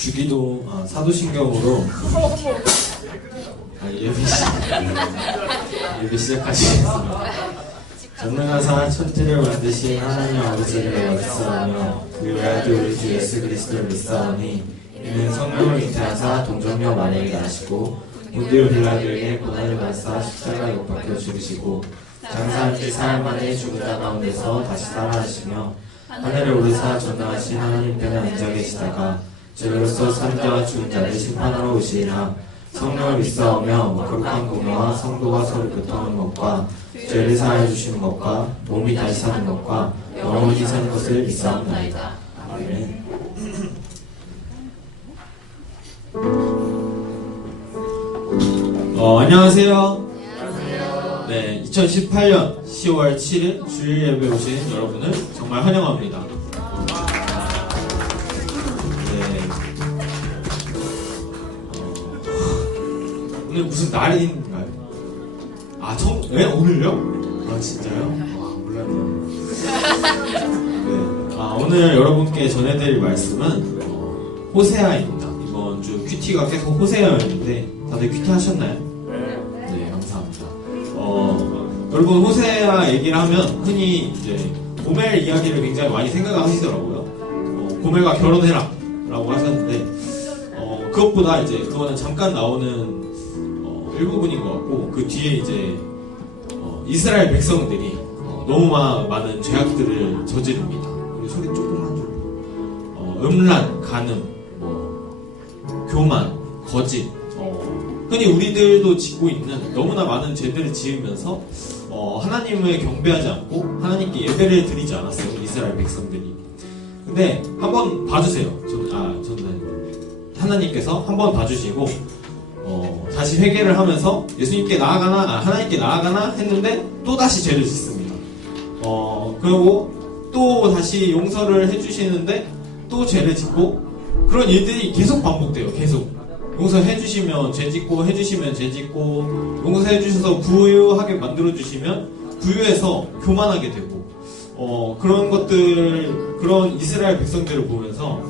주기도 사도신경으로 예배 시작하시겠습니다. 전능하사 천지를 만드신 하나님 아버지를 말씀하며 그 외아들 우리 주 예수 그리스도를 믿사오니 이는 성령을 잉태하사 동정녀 마리아를 낳으시고 본디오 빌라도에게 고난을 받사 십자가에 못 박혀 죽으시고 장사한 지 사흘 만에 죽은 자 가운데서 다시 살아나시며 하늘에 오르사 전능하신 하나님 편에 앉아 계시다가 죄로서 사는 자와 죽은 자를 심판하러 오시리라. 성령을 믿사오며 거룩한 공회와 성도가 서로 교통하는 것과 죄를 사하여 주시는 것과 몸이 다시 사는 것과 영원히 사는 것을 믿사옵나이다. 아멘. 안녕하세요. 네, 2018년 10월 7일 주일 예배 오신 여러분을 정말 환영합니다. 오늘 무슨 날인가요? 왜? 오늘요? 진짜요? 몰랐네요. 네. 오늘 여러분께 전해드릴 말씀은 호세아입니다. 이번 주 큐티가 계속 호세아였는데 다들 큐티 하셨나요? 네, 감사합니다. 여러분 호세아 얘기를 하면 흔히 이제 고멜 이야기를 굉장히 많이 생각을 하시더라고요. 고멜과 결혼해라 라고 하셨는데 그것보다 이제 그거는 잠깐 나오는 일부분인 것 같고 그 뒤에 이제 이스라엘 백성들이 너무 많은 죄악들을 저지릅니다. 소리 조금만 좀. 음란, 간음, 교만, 거짓. 흔히 우리들도 짓고 있는 너무나 많은 죄들을 지으면서 하나님을 경배하지 않고 하나님께 예배를 드리지 않았어요. 이스라엘 백성들이. 근데 한번 봐주세요. 하나님께서 한번 봐주시고 다시 회개를 하면서 예수님께 나아가나 하나님께 나아가나 했는데 또 다시 죄를 짓습니다. 그리고 또 다시 용서를 해주시는데 또 죄를 짓고 그런 일들이 계속 반복돼요. 계속 용서해주시면 죄 짓고 해주시면 죄 짓고 용서해주셔서 부유하게 만들어주시면 부유해서 교만하게 되고 그런 것들 그런 이스라엘 백성들을 보면서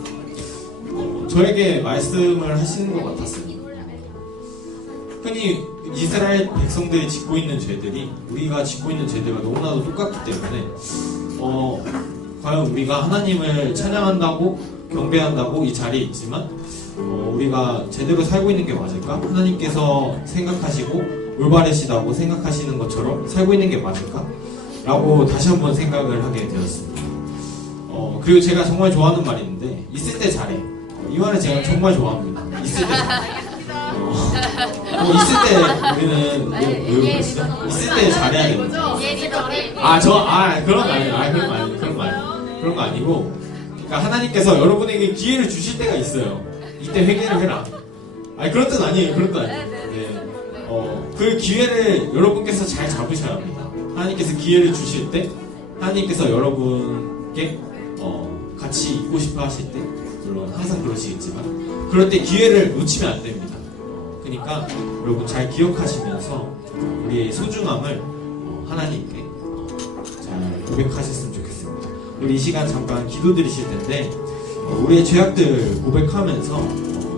저에게 말씀을 하시는 것 같았어요. 흔히 이스라엘 백성들이 짓고 있는 죄들이 우리가 짓고 있는 죄들과 너무나도 똑같기 때문에 과연 우리가 하나님을 찬양한다고 경배한다고 이 자리에 있지만 우리가 제대로 살고 있는 게 맞을까? 하나님께서 생각하시고 올바르시다고 생각하시는 것처럼 살고 있는 게 맞을까? 라고 다시 한번 생각을 하게 되었습니다. 그리고 제가 정말 좋아하는 말이 있는데 있을 때 잘해. 이 말을 제가 정말 좋아합니다. 있을 때 잘해. 있을 때 우리는 왜 그러시죠? 있을 때 잘해야 되는데. 그런 거 아니고. 그러니까 하나님께서 여러분에게 기회를 주실 때가 있어요. 이때 회개를 해라. 그런 뜻 아니에요. 네. 그 기회를 여러분께서 잘 잡으셔야 합니다. 하나님께서 기회를 주실 때, 하나님께서 여러분께 같이 있고 싶어 하실 때, 물론 항상 그러시겠지만, 그럴 때 기회를 놓치면 안 됩니다. 그러니까 여러분 잘 기억하시면서 우리의 소중함을 하나님께 잘 고백하셨으면 좋겠습니다. 우리 이 시간 잠깐 기도드리실 텐데 우리의 죄악들 고백하면서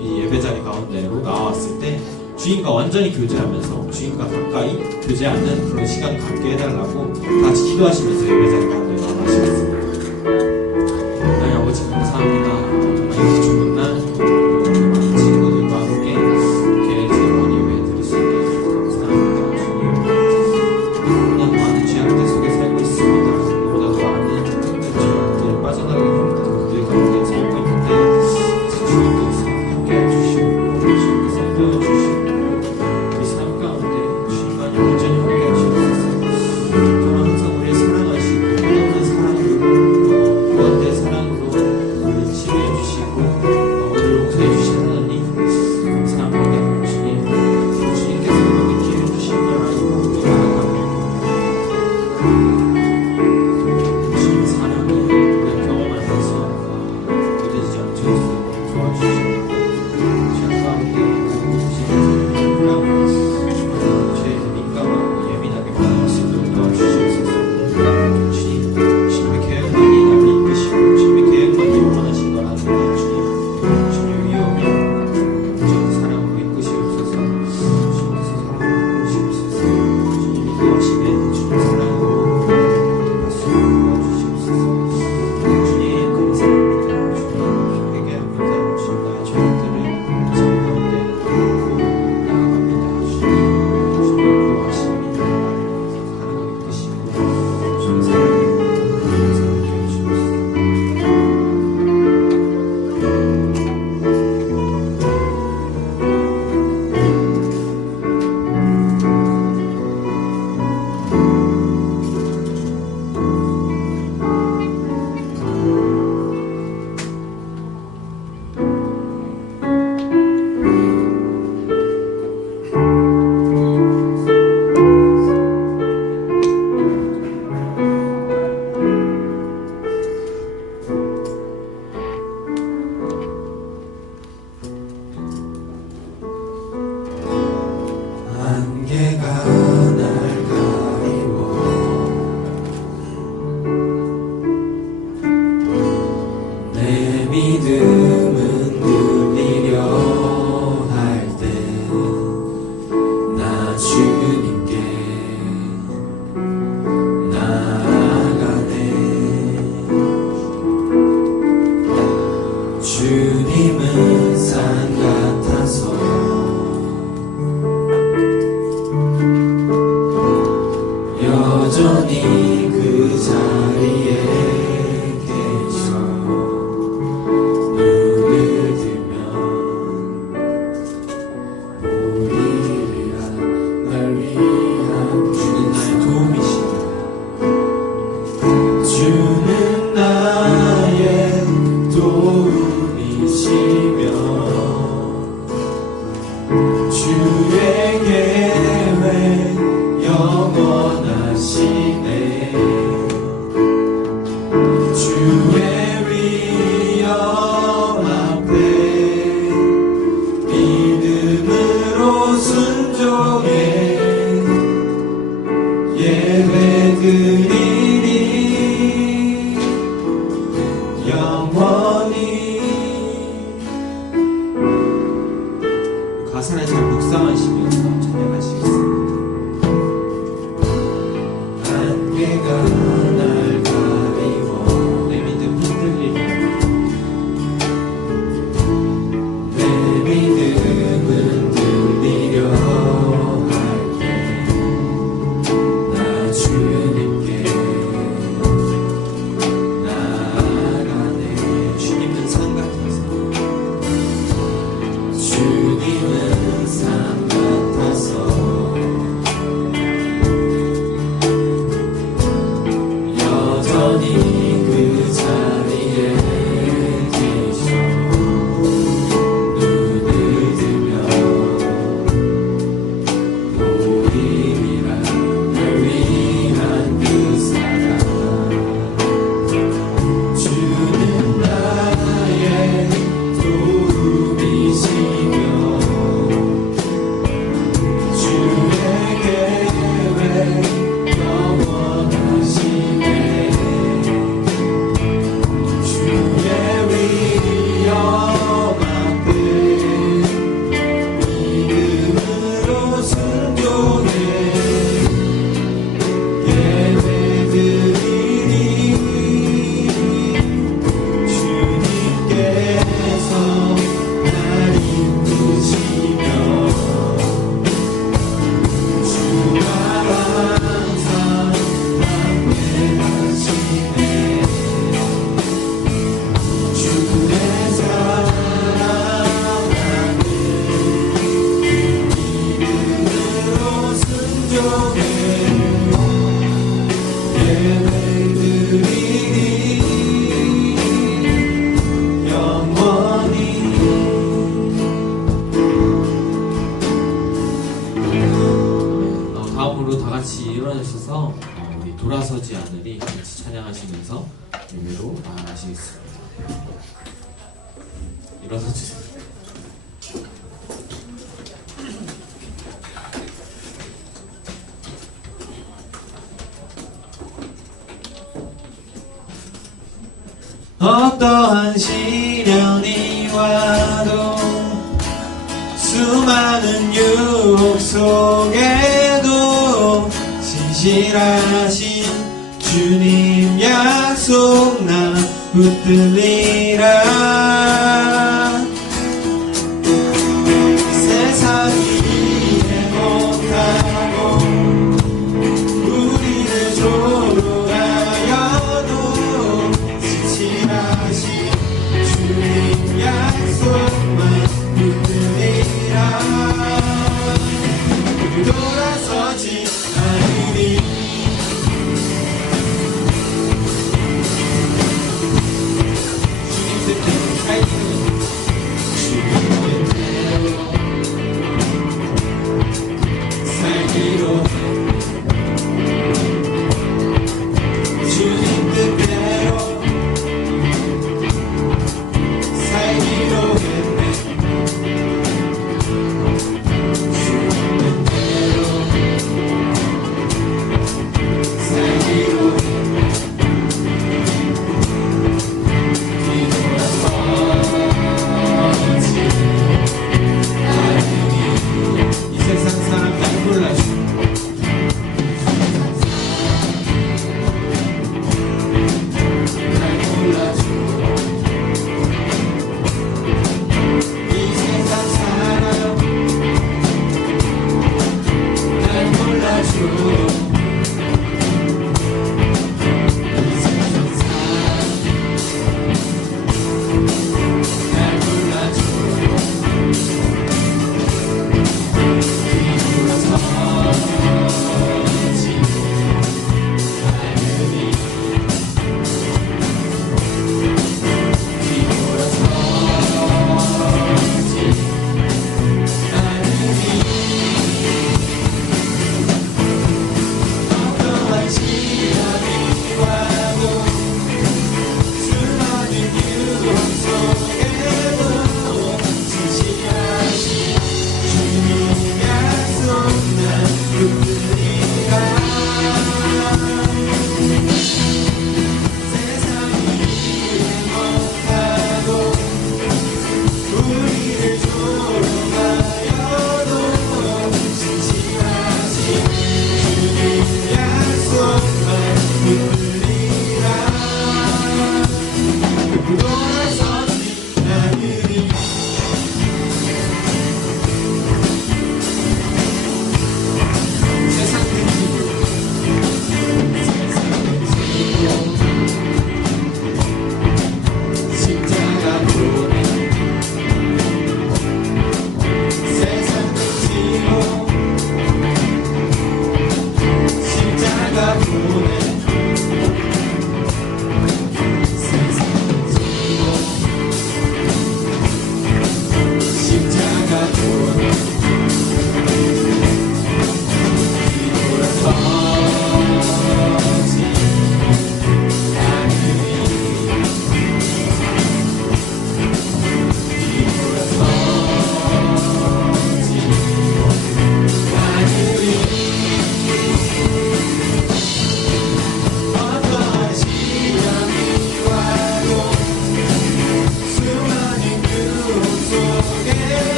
이 예배자리 가운데로 나왔을 때 주인과 완전히 교제하면서 주인과 가까이 교제하는 그런 시간 갖게 해달라고 같이 기도하시면서 예배자리 가운데 나가시겠습니다. 하나님 아버지 감사합니다. 정말 이렇게 좋은 날 믿음은 들리려 할 때 나 주님께 나아가네. 주님은 산 같아서 여전히 그 자리에 계셔. 눈을 뜨면 보이리라. 날 위한 주는 나의 도움이시며 주는 나의 도움이시며 주의 계획 영원하시네. 주의 위엄 앞에 믿음으로 순종해 예배드리리. 영원히. 가사를 잘 묵상하시면서 찬양하시겠습니다. 안개가 날 가리워 내 믿음 흔들리며 내 믿음은 들리려 할 때 나 주님께 나아가네. 주님은 산 같아서 주님은 산 같아서 여전히 그 자리에 계셔. 눈을 뜨면 보이리라. 날 위한 그 사랑. 주는 나의 도움이시며 주의 계획 영원하시네. 주의 위엄 앞에 믿음으로 순종해 예배드리리. 주님께서 날 이끄시며 주가 항상 함께 하시네. 주의 사랑하는 믿음으로 순종해 예배드리리. 영원히. 다음으로 다 같이 일어나셔서 우리 돌아서지 않으리 같이 찬양하시면서 예배로 나아가시겠습니다. 일어서 주세요. 어떠한 시련이 와도 수많은 유혹 속에도 진실하신 주님 약속 나 붙들리라. 세상이 이해 못하고 우리를 조롱하여도 진실하신 주님 약속만 붙들리라. 돌아서지 않으리. 주님 뜻대로 갈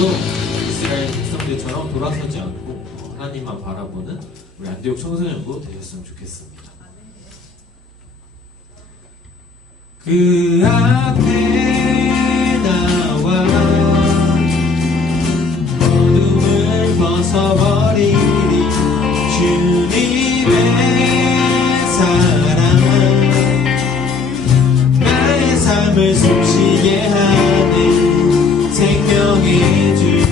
우리도 이스라엘 백성들처럼 돌아서지 않고 하나님만 바라보는 우리 안디옥 청소년부 되셨으면 좋겠습니다. 그 앞에 나와 어둠을 벗어버리리 주님의 사랑 나의 삶을 숨쉬게 하는 생명의 주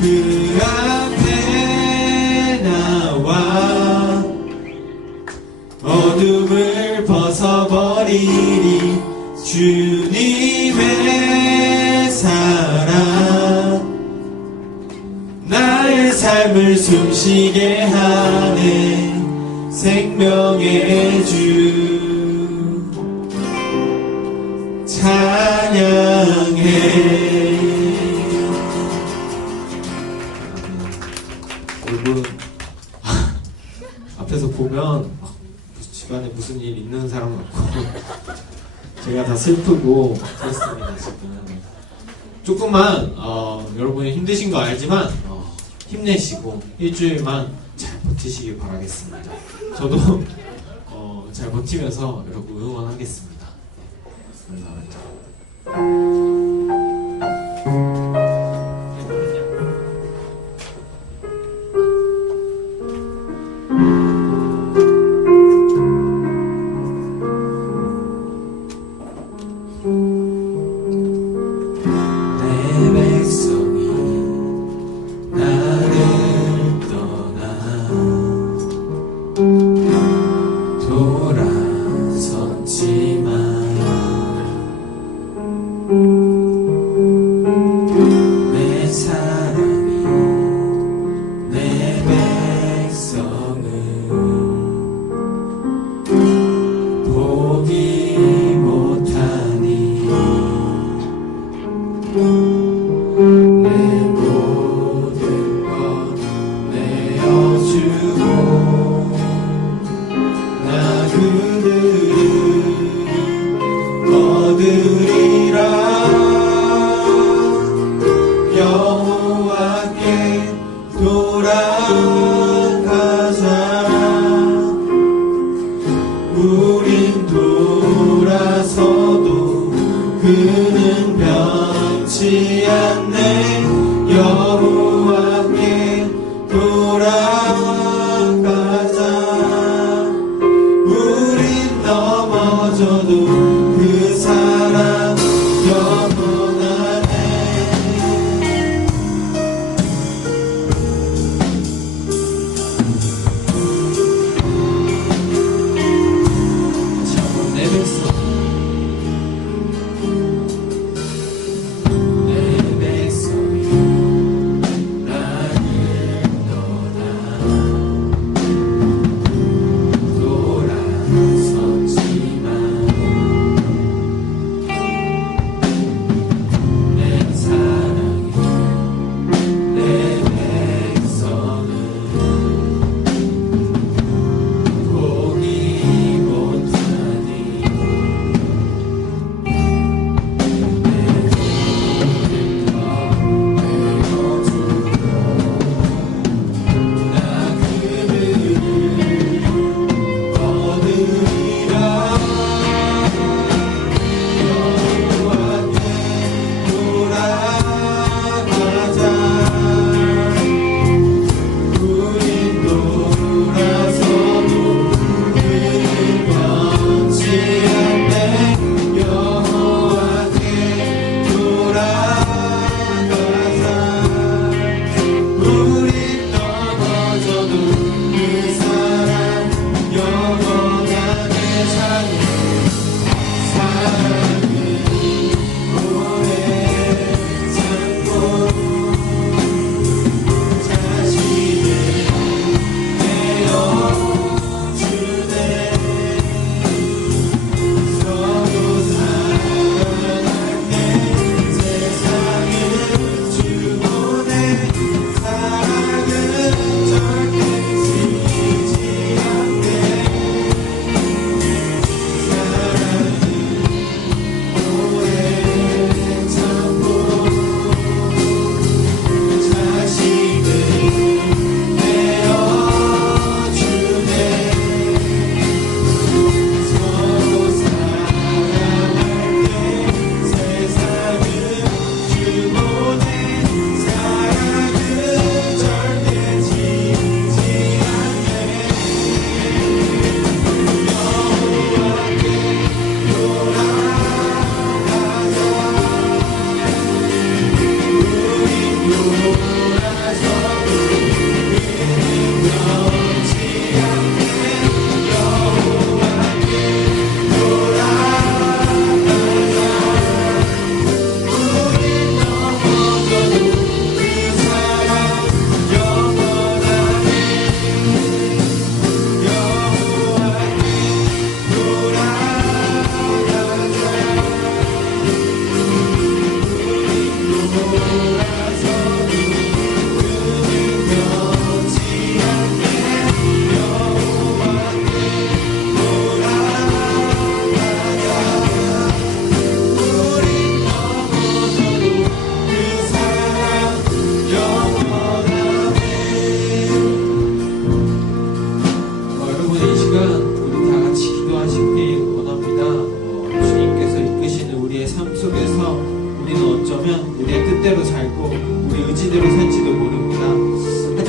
그 앞에 나와 어둠을 벗어버리리 주님의 사랑 나의 삶을 숨쉬게 하네 생명의 주 찬양해. 여러분 앞에서 보면 집안에 무슨 일 있는 사람은 없고 제가 다 슬프고 그렇습니다 지금. 조금만 여러분이 힘드신 거 알지만 힘내시고 일주일만 잘 버티시길 바라겠습니다. 저도 잘 버티면서 여러분 응원하겠습니다. 감사합니다. 내 백성이 나를 떠나 돌아섰지만 내 사랑이 내 백성을 포기 못하니 내 모든 것 내어주고 나 그들을 얻으리라. 여호와께 돌아가자. 우린 돌아서도 그는 변치 않네. 여호와께 돌아가자. 우린 넘어져도 그 사랑 영원하네.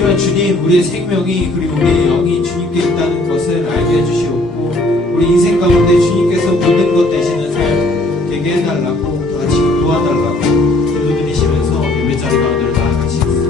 하지만 주님, 우리의 생명이 그리고 우리의 영이 주님께 있다는 것을 알게 해주시옵고, 우리 인생 가운데 주님께서 모든 것 되시는 삶 되게 해달라고, 또 같이 도와달라고 기도드리시면서 예배자리 가운데로 나아가시겠습니다.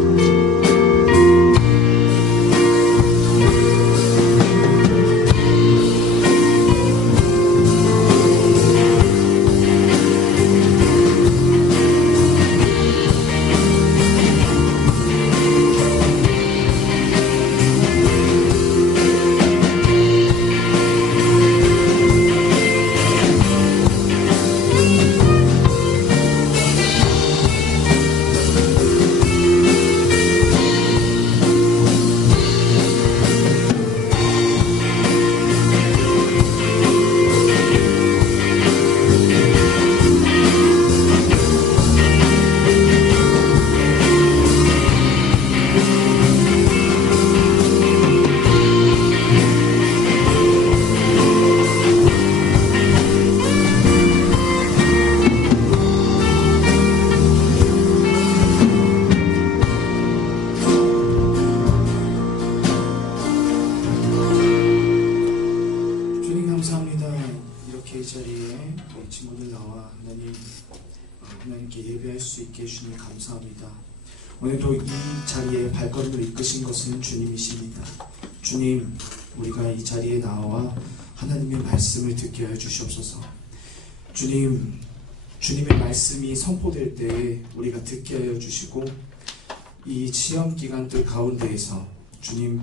오늘도 이 자리에 발걸음을 이끄신 것은 주님이십니다. 주님, 우리가 이 자리에 나와 하나님의 말씀을 듣게 하여 주시옵소서. 주님, 주님의 말씀이 선포될 때에 우리가 듣게 하여 주시고, 이 시험 기간들 가운데에서 주님,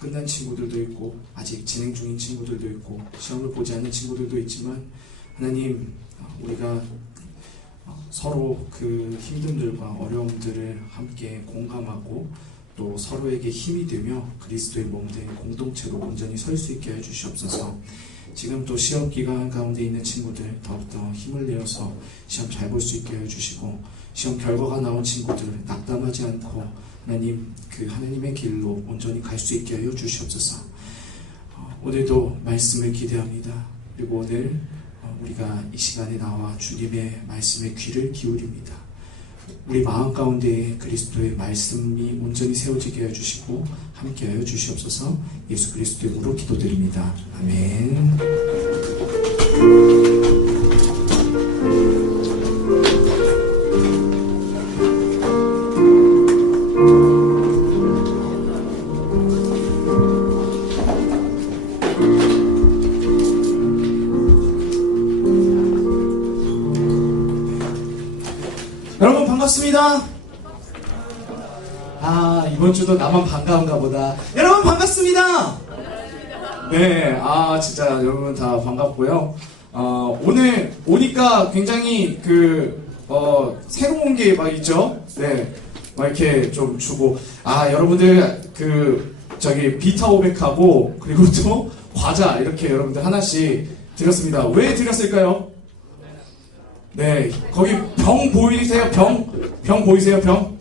끝난 친구들도 있고 아직 진행 중인 친구들도 있고 시험을 보지 않는 친구들도 있지만, 하나님, 우리가 서로 그 힘듦들과 어려움들을 함께 공감하고 또 서로에게 힘이 되며 그리스도의 몸된 공동체로 온전히 설 수 있게 해주시옵소서. 지금 또 시험 기간 가운데 있는 친구들 더욱더 힘을 내어서 시험 잘 볼 수 있게 해주시고, 시험 결과가 나온 친구들 낙담하지 않고 하나님, 그 하나님의 길로 온전히 갈 수 있게 하여 주시옵소서. 오늘도 말씀을 기대합니다. 그리고 오늘 우리가 이 시간에 나와 주님의 말씀에 귀를 기울입니다. 우리 마음 가운데 그리스도의 말씀이 온전히 세워지게 해주시고 함께 하여 주시옵소서. 예수 그리스도의 이름으로 기도드립니다. 아멘. 여러분 반갑습니다. 이번 주도 나만 반가운가 보다. 여러분 반갑습니다. 네, 진짜 여러분 다 반갑고요. 오늘 오니까 굉장히 새로운 게 막 있죠. 네, 막 이렇게 좀 주고, 여러분들 비타오백하고 그리고 또 과자 이렇게 여러분들 하나씩 드렸습니다. 왜 드렸을까요? 네, 거기 병 보이세요? 병 보이세요? 병?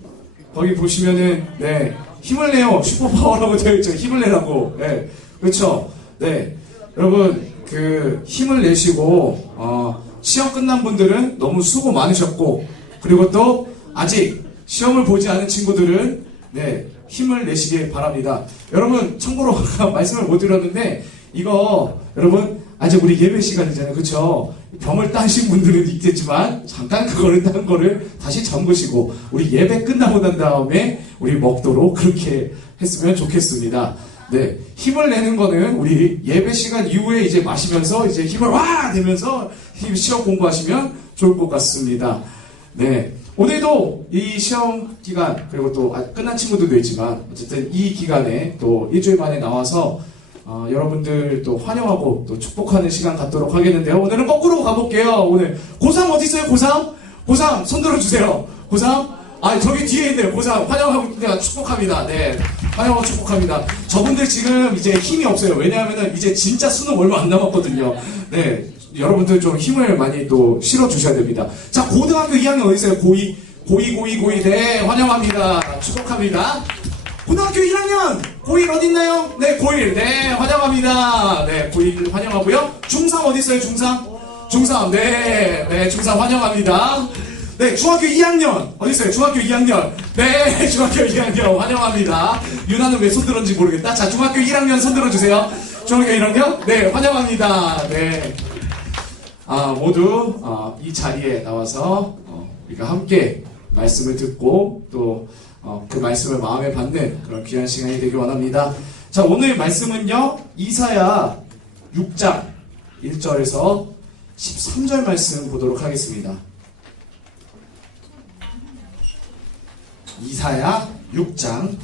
거기 보시면은, 네, 힘을 내요. 슈퍼파워라고 되어있죠. 힘을 내라고. 네, 그렇죠. 네, 여러분, 힘을 내시고, 시험 끝난 분들은 너무 수고 많으셨고, 그리고 또, 아직 시험을 보지 않은 친구들은, 네, 힘을 내시길 바랍니다. 여러분, 참고로 아까 말씀을 못 드렸는데, 이거, 여러분, 아직 우리 예배 시간이잖아요. 그쵸? 병을 따신 분들은 있겠지만 잠깐 그거를 딴 거를 다시 잠그시고 우리 예배 끝나고 난 다음에 우리 먹도록 그렇게 했으면 좋겠습니다. 네, 힘을 내는 거는 우리 예배 시간 이후에 이제 마시면서 이제 힘을 내면서 시험 공부하시면 좋을 것 같습니다. 네, 오늘도 이 시험 기간 그리고 또 끝난 친구들도 있지만 어쨌든 이 기간에 또 일주일 만에 나와서 여러분들 또 환영하고 또 축복하는 시간 갖도록 하겠는데요. 오늘은 거꾸로 가볼게요. 오늘 고3 어디 있어요? 고3? 고3 손 들어주세요. 고3? 저기 뒤에 있네요. 고3 환영하고 축복합니다. 네, 환영하고 축복합니다. 저분들 지금 이제 힘이 없어요. 왜냐하면 이제 진짜 수능 얼마 안 남았거든요. 네, 여러분들 좀 힘을 많이 또 실어주셔야 됩니다. 자, 고등학교 2학년 어디 있어요? 고2. 네, 환영합니다. 축복합니다. 고등학교 1학년 고1 어디 있나요? 네, 고1. 네, 환영합니다. 네, 고1 환영하고요. 중3 어디 있어요? 중3? 네, 중3 환영합니다. 네, 중학교 2학년. 어딨어요? 중학교 2학년. 네, 중학교 2학년. 환영합니다. 유나는 왜 손들었는지 모르겠다. 자, 중학교 1학년 손들어주세요. 중학교 1학년? 네, 환영합니다. 네. 모두, 이 자리에 나와서, 우리가 함께 말씀을 듣고, 또, 그 말씀을 마음에 받는 그런 귀한 시간이 되길 원합니다. 자, 오늘 말씀은요, 이사야 6장 1절에서 13절 말씀 보도록 하겠습니다. 이사야 6장.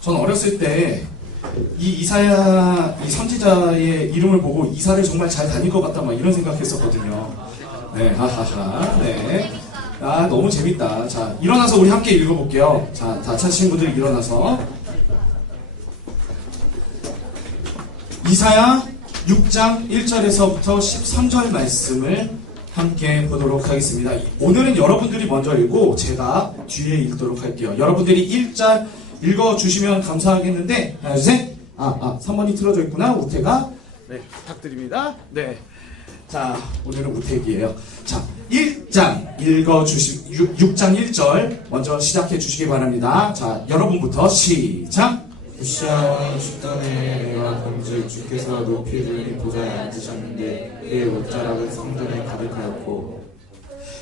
전 어렸을 때 이 이사야 이 선지자의 이름을 보고 이사를 정말 잘 다닐 것 같다 막 이런 생각했었거든요. 네, 하하하. 네. 너무 재밌다. 자, 일어나서 우리 함께 읽어볼게요. 자, 다 찾으신 분들 일어나서. 이사야 6장 1절에서부터 13절 말씀을 함께 보도록 하겠습니다. 오늘은 여러분들이 먼저 읽고 제가 뒤에 읽도록 할게요. 여러분들이 1절 읽어주시면 감사하겠는데, 하나, 둘, 셋. 3번이 틀어져 있구나, 우태가. 네, 부탁드립니다. 네. 자, 오늘은 우택이에요. 자, 1장 6장 1절 먼저 시작해 주시기 바랍니다. 자, 여러분부터 시작! 우시아 왕이 죽던 해에 내가 본즉 주께서 높이 들린 보좌에 앉으셨는데 그의 옷자락은 성전에 가득하였고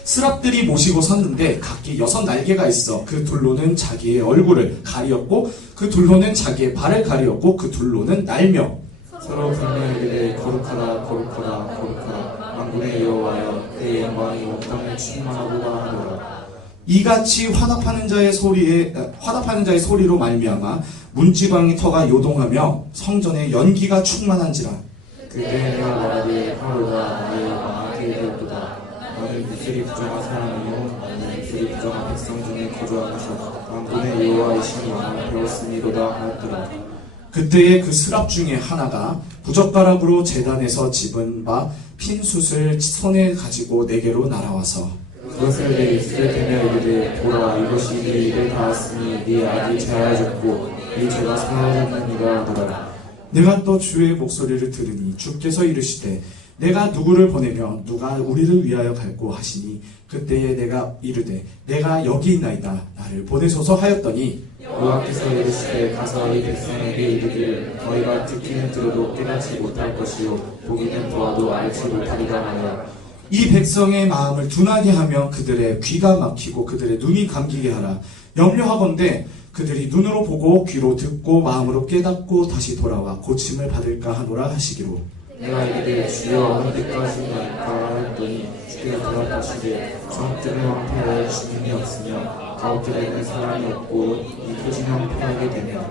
스랍들이 모시고 섰는데 각기 6날개가 있어 그 둘로는 자기의 얼굴을 가리었고 그 둘로는 자기의 발을 가리었고 그 둘로는 날며 서로 분명히 거룩하다 거룩하다 거룩하다 만군의 여호와여 그의 영광이 온 땅에 충만하고가 하노라. 이같이 화답하는 자의 소리로 말미암아 문지방이 터가 요동하며 성전에 연기가 충만한지라. 그때 내가 말하되 하루가 나의 망하게 되었도다. 너는 이슬이 부정한 사람이요 나는 이슬이 부정한 백성 중에 거주하면서 만군의 여호와이신 왕을 배웠음이로다 하였더라. 그때에 그 스랍 중에 하나가 부젓가락으로 제단에서 집은 바 핀 숯을 손에 가지고 내게로 날아와서 그것을 내 입술에 대며 이르되 보라 이것이 네 입에 닿았으니 네 악이 제하여졌고 네 죄가 사하였느니라 하더라. 내가 또 주의 목소리를 들으니 주께서 이르시되 내가 누구를 보내며 누가 우리를 위하여 갈고 하시니 그때에 내가 이르되 내가 여기 있나이다 나를 보내소서 하였더니 여호와께서 이르시되 가서 이 백성에게 이르기를 너희가 듣기는 들어도 깨닫지 못할 것이요 보기는 보아도 알지 못하리라 하여 이 백성의 마음을 둔하게 하며 그들의 귀가 막히고 그들의 눈이 감기게 하라. 염려하건대 그들이 눈으로 보고 귀로 듣고 마음으로 깨닫고 다시 돌아와 고침을 받을까 하노라 하시기로. 내가 이르되 주여 어느 때까지나이까 하였더니 주께서 대답하시되 성읍들은 황폐하여 주민이 없으며 가옥들에는 사람이 없고 이 토지는 황폐하게 되며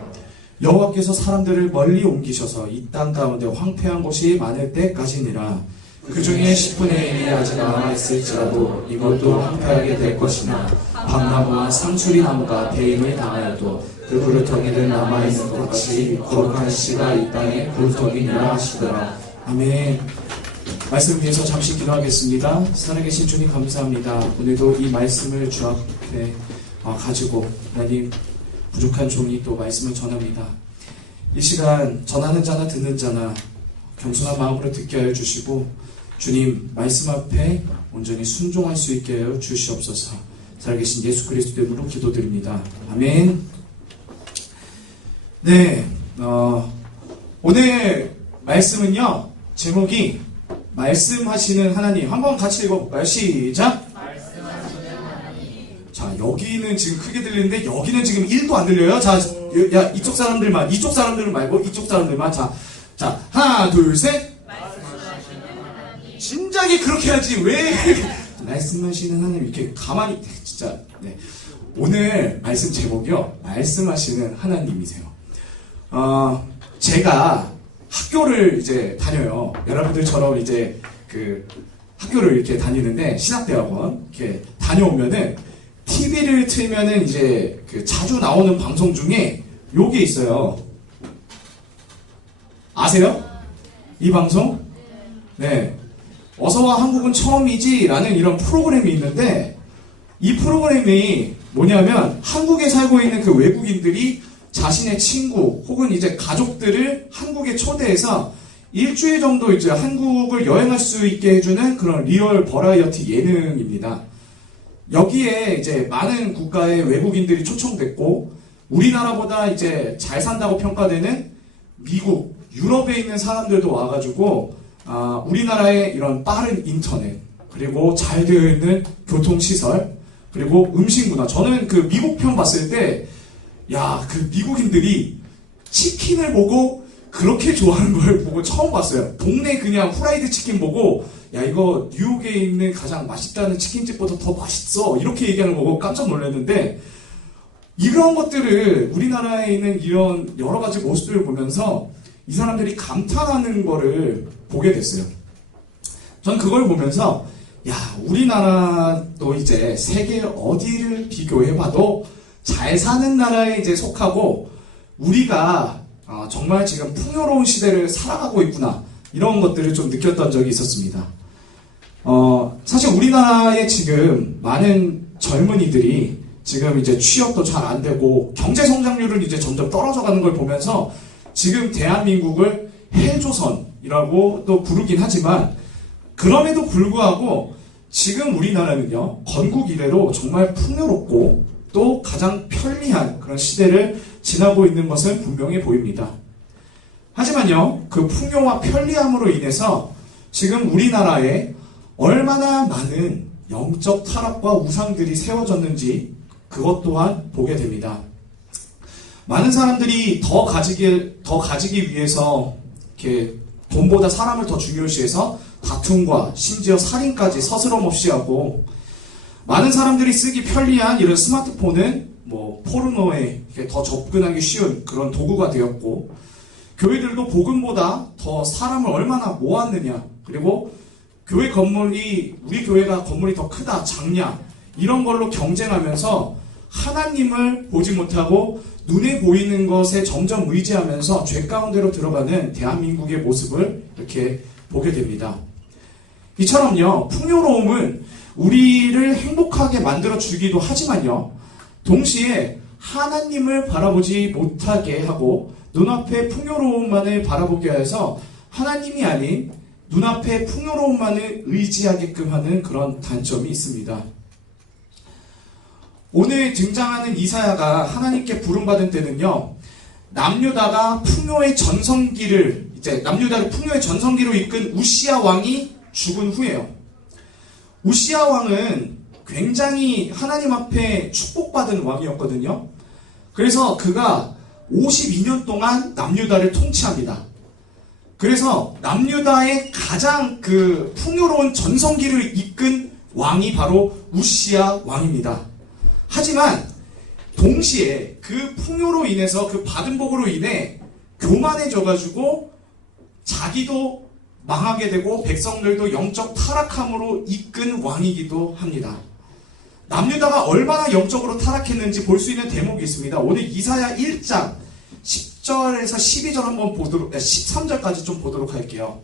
여호와께서 사람들을 멀리 옮기셔서 이 땅 가운데 황폐한 곳이 많을 때까지니라. 그 중에 10분의 1이 아직 남아있을지라도 이것도 황폐하게 될 것이나 밤나무와 상수리나무가 배임을 당하여도 그 그루터기는 남아있는 것 같이 거룩한 씨가 이 땅에 그루터기니라 하시더라. 아멘. 말씀 위해서 잠시 기도하겠습니다. 살아계신 주님 감사합니다. 오늘도 이 말씀을 주 앞에 가지고 하나님 부족한 종이 또 말씀을 전합니다. 이 시간 전하는 자나 듣는 자나 겸손한 마음으로 듣게 하여 주시고 주님 말씀 앞에 온전히 순종할 수 있게 하여 주시옵소서. 살아계신 예수 그리스도 이름으로 기도드립니다. 아멘. 네, 오늘 말씀은요 제목이 말씀하시는 하나님. 한번 같이 읽어볼까요? 시작. 자, 여기는 지금 크게 들리는데 여기는 지금 1도 안 들려요. 자, 야, 이쪽 사람들은 말고 이쪽 사람들만. 자, 하나, 둘, 셋. 진작에 그렇게 하지 왜 말씀하시는 하나님 이렇게 가만히 진짜. 네. 오늘 말씀 제목이요 말씀하시는 하나님이세요. 제가 학교를 이제 다녀요. 여러분들처럼 이제 그 학교를 이렇게 다니는데 신학대학원 이렇게 다녀오면은 TV를 틀면은 이제 그 자주 나오는 방송 중에 요게 있어요. 아세요? 이 방송? 네. 어서와 한국은 처음이지 라는 이런 프로그램이 있는데 이 프로그램이 뭐냐면 한국에 살고 있는 그 외국인들이 자신의 친구 혹은 이제 가족들을 한국에 초대해서 일주일 정도 이제 한국을 여행할 수 있게 해주는 그런 리얼 버라이어티 예능입니다. 여기에 이제 많은 국가의 외국인들이 초청됐고, 우리나라보다 이제 잘 산다고 평가되는 미국, 유럽에 있는 사람들도 와가지고, 우리나라의 이런 빠른 인터넷, 그리고 잘 되어 있는 교통시설, 그리고 음식 문화. 저는 그 미국 편 봤을 때, 야, 그 미국인들이 치킨을 보고 그렇게 좋아하는 걸 보고 처음 봤어요. 동네 그냥 후라이드 치킨 보고, 야, 이거 뉴욕에 있는 가장 맛있다는 치킨집보다 더 맛있어. 이렇게 얘기하는 거 보고 깜짝 놀랐는데, 이런 것들을 우리나라에 있는 이런 여러 가지 모습들을 보면서 이 사람들이 감탄하는 거를 보게 됐어요. 전 그걸 보면서, 야, 우리나라도 이제 세계 어디를 비교해봐도 잘 사는 나라에 이제 속하고, 우리가 정말 지금 풍요로운 시대를 살아가고 있구나, 이런 것들을 좀 느꼈던 적이 있었습니다. 사실 우리나라에 지금 많은 젊은이들이 지금 이제 취업도 잘 안 되고 경제 성장률은 이제 점점 떨어져 가는 걸 보면서 지금 대한민국을 헬조선이라고 또 부르긴 하지만, 그럼에도 불구하고 지금 우리나라는요, 건국 이래로 정말 풍요롭고 또 가장 편리한 그런 시대를 지나고 있는 것은 분명해 보입니다. 하지만요, 그 풍요와 편리함으로 인해서 지금 우리나라에 얼마나 많은 영적 타락과 우상들이 세워졌는지 그것 또한 보게 됩니다. 많은 사람들이 더 가지기 위해서 이렇게 돈보다 사람을 더 중요시해서 다툼과 심지어 살인까지 서스럼 없이 하고, 많은 사람들이 쓰기 편리한 이런 스마트폰은 뭐 포르노에 더 접근하기 쉬운 그런 도구가 되었고, 교회들도 복음보다 더 사람을 얼마나 모았느냐, 그리고 교회 건물이, 우리 교회가 건물이 더 크다 작냐, 이런 걸로 경쟁하면서 하나님을 보지 못하고 눈에 보이는 것에 점점 의지하면서 죄 가운데로 들어가는 대한민국의 모습을 이렇게 보게 됩니다. 이처럼요, 풍요로움은 우리를 행복하게 만들어 주기도 하지만요, 동시에 하나님을 바라보지 못하게 하고 눈앞의 풍요로움만을 바라보게 해서 하나님이 아닌 눈앞의 풍요로움만을 의지하게끔 하는 그런 단점이 있습니다. 오늘 등장하는 이사야가 하나님께 부름받은 때는요, 남유다가 풍요의 전성기를, 이제 남유다를 풍요의 전성기로 이끈 우시야 왕이 죽은 후예요. 우시야 왕은 굉장히 하나님 앞에 축복받은 왕이었거든요. 그래서 그가 52년 동안 남유다를 통치합니다. 그래서 남유다의 가장 그 풍요로운 전성기를 이끈 왕이 바로 우시야 왕입니다. 하지만 동시에 그 풍요로 인해서, 그 받은 복으로 인해 교만해져가지고 자기도 망하게 되고 백성들도 영적 타락함으로 이끈 왕이기도 합니다. 남유다가 얼마나 영적으로 타락했는지 볼 수 있는 대목이 있습니다. 오늘 이사야 1장 10절에서 12절 한번 보도록, 13절까지 좀 보도록 할게요.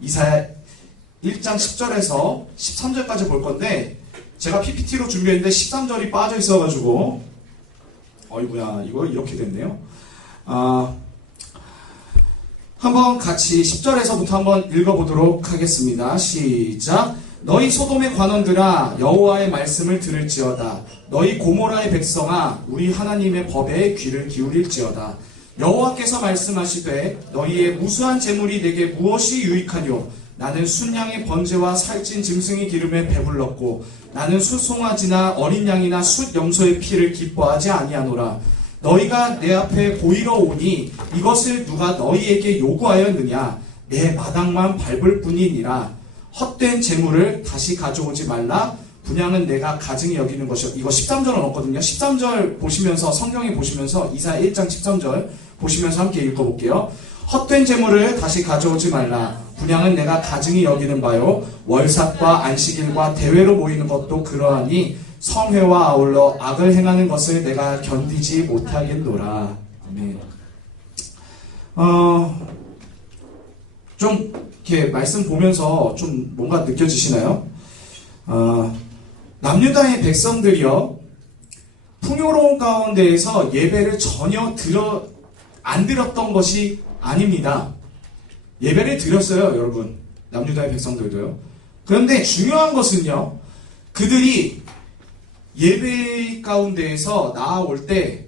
이사야 1장 10절에서 13절까지 볼 건데, 제가 PPT로 준비했는데 13절이 빠져 있어가지고, 어이구야, 이거 이렇게 됐네요. 한번 같이 10절에서부터 한번 읽어보도록 하겠습니다. 시작. 너희 소돔의 관원들아, 여호와의 말씀을 들을지어다. 너희 고모라의 백성아, 우리 하나님의 법에 귀를 기울일지어다. 여호와께서 말씀하시되, 너희의 무수한 재물이 내게 무엇이 유익하뇨? 나는 순양의 번제와 살찐 짐승의 기름에 배불렀고, 나는 숫송아지나 어린 양이나 숫 염소의 피를 기뻐하지 아니하노라. 너희가 내 앞에 보이러 오니 이것을 누가 너희에게 요구하였느냐? 내 마당만 밟을 뿐이니라. 헛된 재물을 다시 가져오지 말라. 분양은 내가 가증히 여기는 것이요. 이거 13절은 없거든요. 13절 보시면서, 성경에 보시면서 이사야 1장 13절 보시면서 함께 읽어볼게요. 헛된 재물을 다시 가져오지 말라. 분양은 내가 가증히 여기는 바요. 월삭과 안식일과 대회로 모이는 것도 그러하니 성회와 아울러 악을 행하는 것을 내가 견디지 못하겠노라. 아멘. 좀 이렇게 말씀 보면서 좀 뭔가 느껴지시나요? 남유다의 백성들이요, 풍요로운 가운데에서 예배를 전혀 안 드렸던 것이 아닙니다. 예배를 드렸어요, 여러분. 남유다의 백성들도요. 그런데 중요한 것은요, 그들이 예배 가운데에서 나아올 때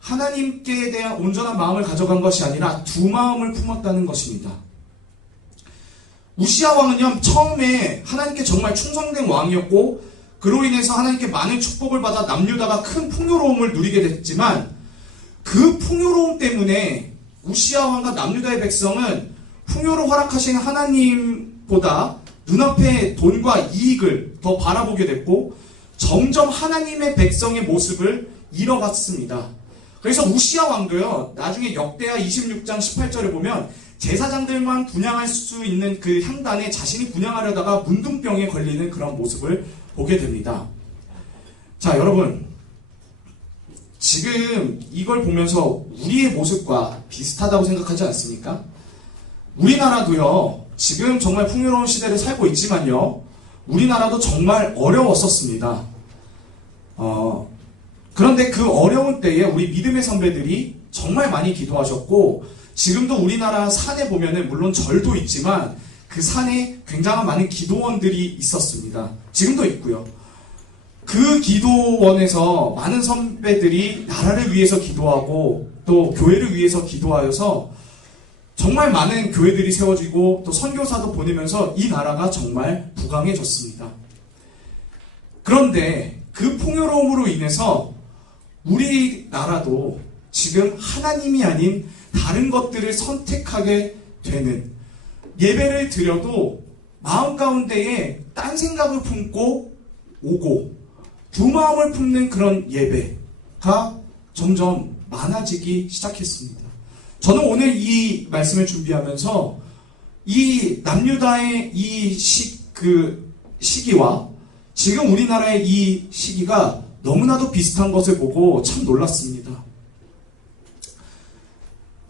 하나님께 대한 온전한 마음을 가져간 것이 아니라 두 마음을 품었다는 것입니다. 우시야 왕은요, 처음에 하나님께 정말 충성된 왕이었고 그로 인해서 하나님께 많은 축복을 받아 남유다가 큰 풍요로움을 누리게 됐지만 그 풍요로움 때문에 우시야 왕과 남유다의 백성은 풍요로 허락하신 하나님보다 눈앞에 돈과 이익을 더 바라보게 됐고 점점 하나님의 백성의 모습을 잃어갔습니다. 그래서 우시야 왕도요, 나중에 역대하 26장 18절에 보면 제사장들만 분향할 수 있는 그 향단에 자신이 분향하려다가 문둥병에 걸리는 그런 모습을 보게 됩니다. 자, 여러분, 지금 이걸 보면서 우리의 모습과 비슷하다고 생각하지 않습니까? 우리나라도요, 지금 정말 풍요로운 시대를 살고 있지만요, 우리나라도 정말 어려웠었습니다. 그런데 그 어려운 때에 우리 믿음의 선배들이 정말 많이 기도하셨고, 지금도 우리나라 산에 보면은 물론 절도 있지만 그 산에 굉장한 많은 기도원들이 있었습니다. 지금도 있고요. 그 기도원에서 많은 선배들이 나라를 위해서 기도하고 또 교회를 위해서 기도하여서 정말 많은 교회들이 세워지고 또 선교사도 보내면서 이 나라가 정말 부강해졌습니다. 그런데 그 풍요로움으로 인해서 우리나라도 지금 하나님이 아닌 다른 것들을 선택하게 되는, 예배를 드려도 마음 가운데에 딴 생각을 품고 오고 두 마음을 품는 그런 예배가 점점 많아지기 시작했습니다. 저는 오늘 이 말씀을 준비하면서 이 남유다의 이 시기와 지금 우리나라의 이 시기가 너무나도 비슷한 것을 보고 참 놀랐습니다.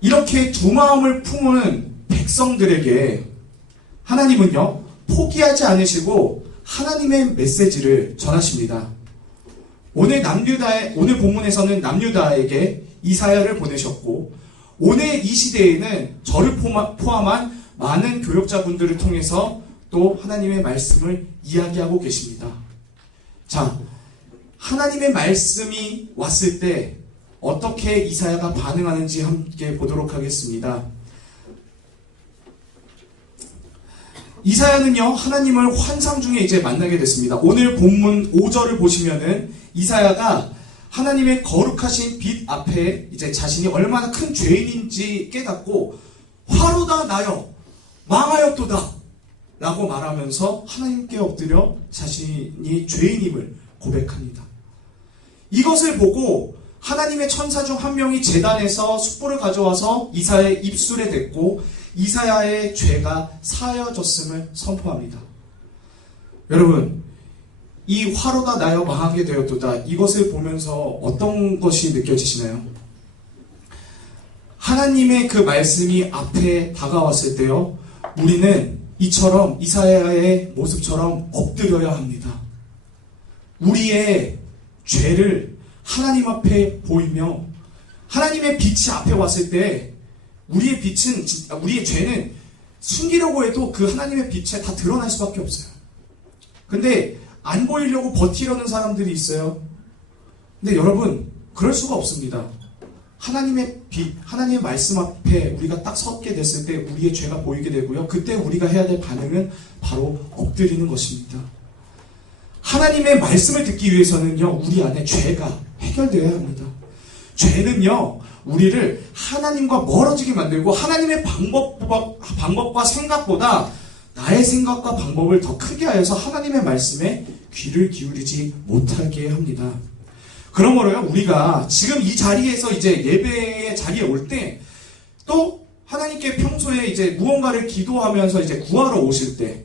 이렇게 두 마음을 품은 백성들에게 하나님은요, 포기하지 않으시고 하나님의 메시지를 전하십니다. 오늘 본문에서는 남유다에게 이사야를 보내셨고, 오늘 이 시대에는 저를 포함한 많은 교역자분들을 통해서 또 하나님의 말씀을 이야기하고 계십니다. 자, 하나님의 말씀이 왔을 때 어떻게 이사야가 반응하는지 함께 보도록 하겠습니다. 이사야는요, 하나님을 환상 중에 이제 만나게 됐습니다. 오늘 본문 5절을 보시면은 이사야가 하나님의 거룩하신 빛 앞에 이제 자신이 얼마나 큰 죄인인지 깨닫고 화로다 나여 망하였도다 라고 말하면서 하나님께 엎드려 자신이 죄인임을 고백합니다. 이것을 보고 하나님의 천사 중 한 명이 제단에서 숯불을 가져와서 이사야의 입술에 댔고 이사야의 죄가 사여졌음을 선포합니다. 여러분, 이 화로가 나여 망하게 되었도다, 이것을 보면서 어떤 것이 느껴지시나요? 하나님의 그 말씀이 앞에 다가왔을 때요, 우리는 이처럼 이사야의 모습처럼 엎드려야 합니다. 우리의 죄를 하나님 앞에 보이며 하나님의 빛이 앞에 왔을 때 우리의 죄는 숨기려고 해도 그 하나님의 빛에 다 드러날 수밖에 없어요. 근데 안 보이려고 버티려는 사람들이 있어요. 근데 여러분, 그럴 수가 없습니다. 하나님의 빛, 하나님의 말씀 앞에 우리가 딱 섰게 됐을 때 우리의 죄가 보이게 되고요. 그때 우리가 해야 될 반응은 바로 엎드리는 것입니다. 하나님의 말씀을 듣기 위해서는요, 우리 안에 죄가 해결되어야 합니다. 죄는요, 우리를 하나님과 멀어지게 만들고 하나님의 방법과 생각보다 나의 생각과 방법을 더 크게 하여서 하나님의 말씀에 귀를 기울이지 못하게 합니다. 그러므로요, 우리가 지금 이 자리에서 이제 예배의 자리에 올 때, 또 하나님께 평소에 이제 무언가를 기도하면서 이제 구하러 오실 때,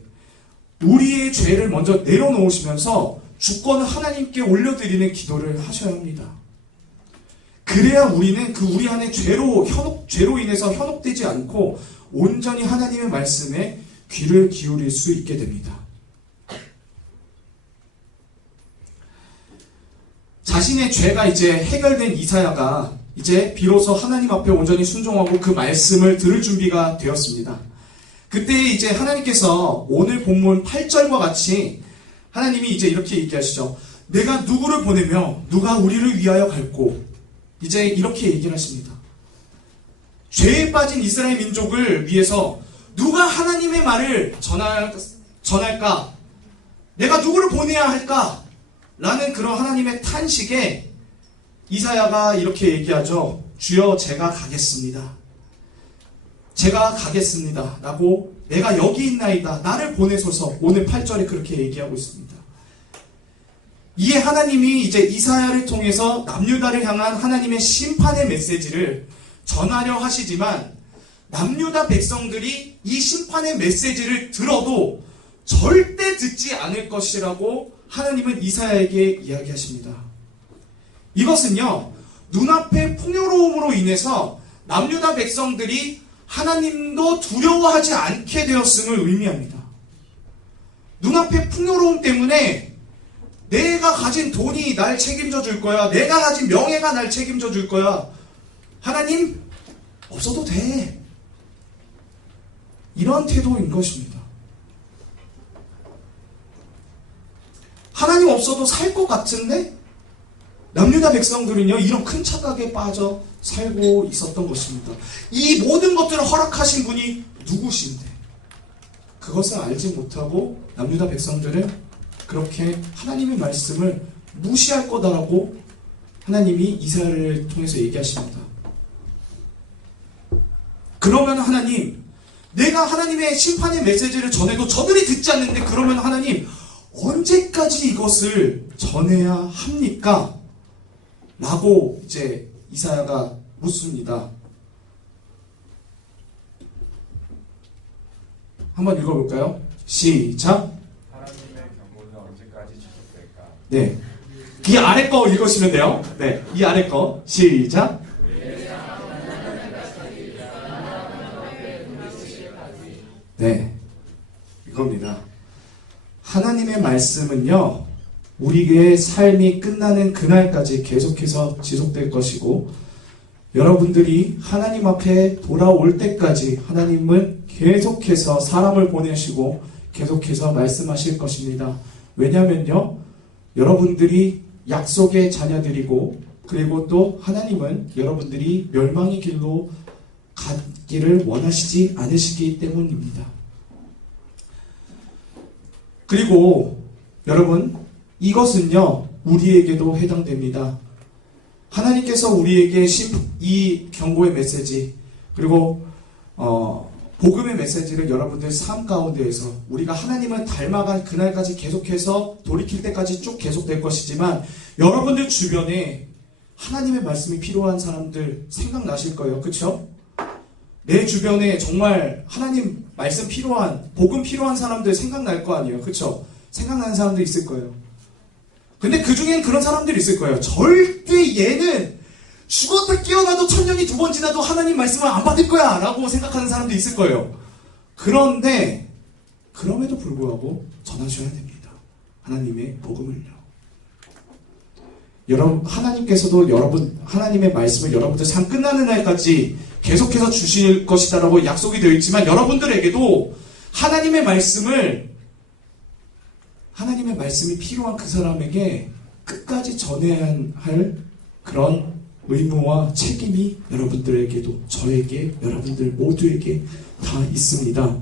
우리의 죄를 먼저 내려놓으시면서 주권을 하나님께 올려드리는 기도를 하셔야 합니다. 그래야 우리는 그 우리 안에 죄로 인해서 현혹되지 않고 온전히 하나님의 말씀에 귀를 기울일 수 있게 됩니다. 자신의 죄가 이제 해결된 이사야가 이제 비로소 하나님 앞에 온전히 순종하고 그 말씀을 들을 준비가 되었습니다. 그때 이제 하나님께서 오늘 본문 8절과 같이 하나님이 이제 이렇게 얘기하시죠. 내가 누구를 보내며 누가 우리를 위하여 갈고, 이제 이렇게 얘기를 하십니다. 죄에 빠진 이스라엘 민족을 위해서 누가 하나님의 말을 전할까? 내가 누구를 보내야 할까? 라는 그런 하나님의 탄식에 이사야가 이렇게 얘기하죠. 주여, 제가 가겠습니다. 제가 가겠습니다. 라고, 내가 여기 있나이다. 나를 보내소서. 오늘 8절에 그렇게 얘기하고 있습니다. 이에 하나님이 이제 이사야를 통해서 남유다를 향한 하나님의 심판의 메시지를 전하려 하시지만, 남유다 백성들이 이 심판의 메시지를 들어도 절대 듣지 않을 것이라고 하나님은 이사야에게 이야기하십니다. 이것은요, 눈앞의 풍요로움으로 인해서 남유다 백성들이 하나님도 두려워하지 않게 되었음을 의미합니다. 눈앞의 풍요로움 때문에 내가 가진 돈이 날 책임져 줄 거야. 내가 가진 명예가 날 책임져 줄 거야. 하나님, 없어도 돼. 이러한 태도인 것입니다. 하나님 없어도 살 것 같은데 남유다 백성들은요, 이런 큰 착각에 빠져 살고 있었던 것입니다. 이 모든 것들을 허락하신 분이 누구신데 그것을 알지 못하고 남유다 백성들은 그렇게 하나님의 말씀을 무시할 거다라고 하나님이 이사야를 통해서 얘기하십니다. 그러면 하나님, 내가 하나님의 심판의 메시지를 전해도 저들이 듣지 않는데 그러면 하나님, 언제까지 이것을 전해야 합니까? 라고 이제 이사야가 묻습니다. 한번 읽어볼까요? 시작. 하나님의 경고는 언제까지 지속될까? 네. 이 아래 거 읽으시면 돼요. 네. 이 아래 거. 시작. 네. 이겁니다. 하나님의 말씀은요, 우리의 삶이 끝나는 그날까지 계속해서 지속될 것이고, 여러분들이 하나님 앞에 돌아올 때까지 하나님은 계속해서 사람을 보내시고 계속해서 말씀하실 것입니다. 왜냐면요, 여러분들이 약속의 자녀들이고, 그리고 또 하나님은 여러분들이 멸망의 길로 가기를 원하시지 않으시기 때문입니다. 그리고 여러분, 이것은요, 우리에게도 해당됩니다. 하나님께서 우리에게 이 경고의 메시지, 그리고 복음의 메시지를 여러분들 삶 가운데에서 우리가 하나님을 닮아간 그날까지 계속해서 돌이킬 때까지 쭉 계속될 것이지만, 여러분들 주변에 하나님의 말씀이 필요한 사람들 생각나실 거예요. 그렇죠? 내 주변에 정말 하나님 말씀 필요한, 복음 필요한 사람들 생각날 거 아니에요. 그렇죠? 생각나는 사람들 있을 거예요. 근데 그 중엔 그런 사람들이 있을 거예요. 절대 얘는 죽었다 깨어나도 천년이 두 번 지나도 하나님 말씀을 안 받을 거야 라고 생각하는 사람도 있을 거예요. 그런데 그럼에도 불구하고 전하셔야 됩니다. 하나님의 복음을요. 여러분, 하나님께서도 하나님의 말씀을 여러분들 삶 끝나는 날까지 계속해서 주실 것이다라고 약속이 되어 있지만, 여러분들에게도 하나님의 말씀이 필요한 그 사람에게 끝까지 전해야 할 그런 의무와 책임이 여러분들에게도, 저에게, 여러분들 모두에게 다 있습니다.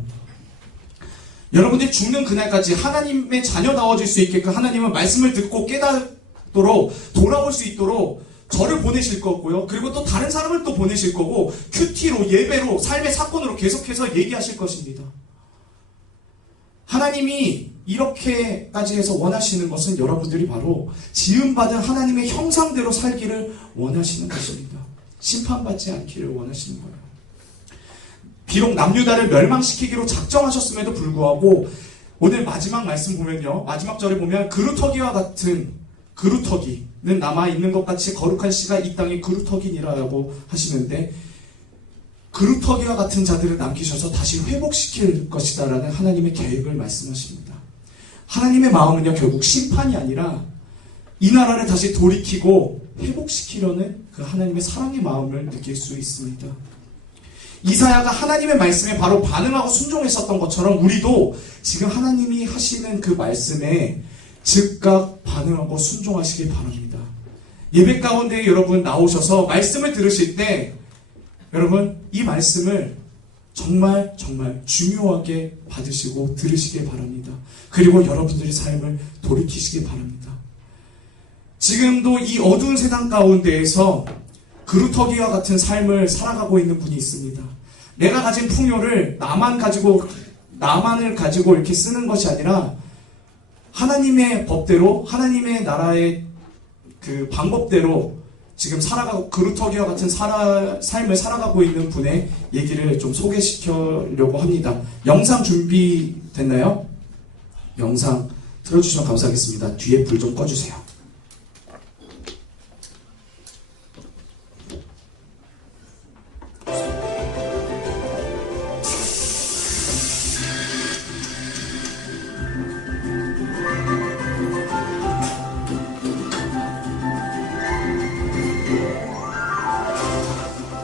여러분들이 죽는 그날까지 하나님의 자녀다워질 수 있게끔 하나님은 말씀을 듣고 깨닫도록, 돌아올 수 있도록 저를 보내실 거고요. 그리고 또 다른 사람을 또 보내실 거고, 큐티로, 예배로, 삶의 사건으로 계속해서 얘기하실 것입니다. 하나님이 이렇게까지 해서 원하시는 것은 여러분들이 바로 지음받은 하나님의 형상대로 살기를 원하시는 것입니다. 심판받지 않기를 원하시는 거예요. 비록 남유다를 멸망시키기로 작정하셨음에도 불구하고 오늘 마지막 말씀 보면요, 마지막 절에 보면 그루터기와 같은, 그루터기는 남아있는 것 같이 거룩한 씨가 이 땅에 그루터기니라고 하시는데, 그루터기와 같은 자들을 남기셔서 다시 회복시킬 것이다 라는 하나님의 계획을 말씀하십니다. 하나님의 마음은요, 결국 심판이 아니라 이 나라를 다시 돌이키고 회복시키려는 그 하나님의 사랑의 마음을 느낄 수 있습니다. 이사야가 하나님의 말씀에 바로 반응하고 순종했었던 것처럼 우리도 지금 하나님이 하시는 그 말씀에 즉각 반응하고 순종하시기 바랍니다. 예배 가운데 여러분 나오셔서 말씀을 들으실 때 여러분 이 말씀을 정말 중요하게 받으시고 들으시길 바랍니다. 그리고 여러분들의 삶을 돌이키시기 바랍니다. 지금도 이 어두운 세상 가운데에서 그루터기와 같은 삶을 살아가고 있는 분이 있습니다. 내가 가진 풍요를 나만을 가지고 이렇게 쓰는 것이 아니라 하나님의 법대로 하나님의 나라의 그 방법대로 지금 살아가고 그루터기와 같은 삶을 살아가고 있는 분의 얘기를 좀 소개시키려고 합니다. 영상 준비됐나요? 영상 틀어주시면 감사하겠습니다. 뒤에 불 좀 꺼주세요.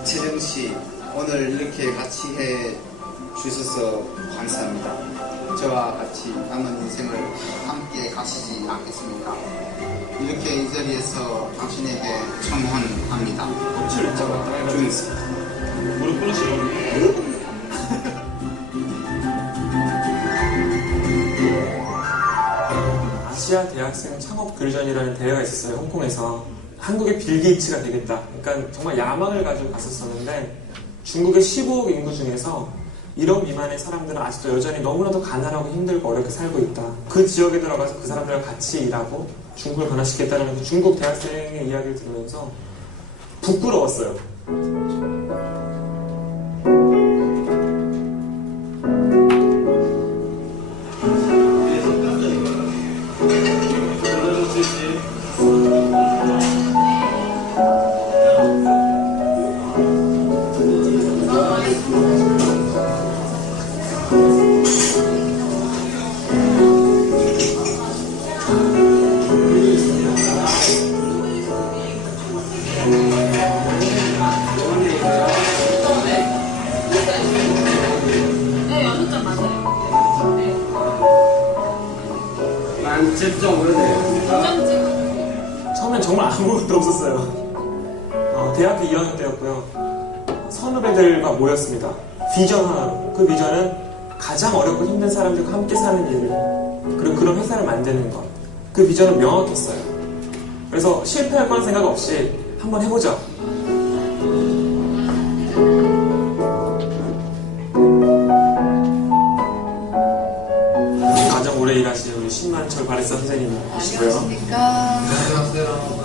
재정씨, 오늘 이렇게 같이 해 주셔서 감사합니다. 저와 같이 남은 인생을 함께 가시지 않겠습니까? 이렇게 이 자리에서 당신에게 청혼합니다. 주겠습니다. 무릎 꿇으시오. 아시아 대학생 창업 교류전이라는 대회가 있었어요. 홍콩에서. 한국의 빌 게이츠가 되겠다. 그러니까 정말 야망을 가지고 갔었었는데 중국의 15억 인구 중에서 1억 미만의 사람들은 아직도 여전히 너무나도 가난하고 힘들고 어렵게 살고 있다. 그 지역에 들어가서 그 사람들과 같이 일하고 중국을 변화시키겠다는 그 중국 대학생의 이야기를 들으면서 부끄러웠어요. 처음엔 정말 아무것도 없었어요. 대학교 2학년 때였고요. 선후배들과 모였습니다. 비전 하나로. 그 비전은 가장 어렵고 힘든 사람들과 함께 사는 일, 그리고 그런 회사를 만드는 것. 그 비전은 명확했어요. 그래서 실패할 거란 생각 없이 한번 해보자. 가장 오래 일하신 우리 신만철 바리스타 선생님이시고요. 안녕하세요.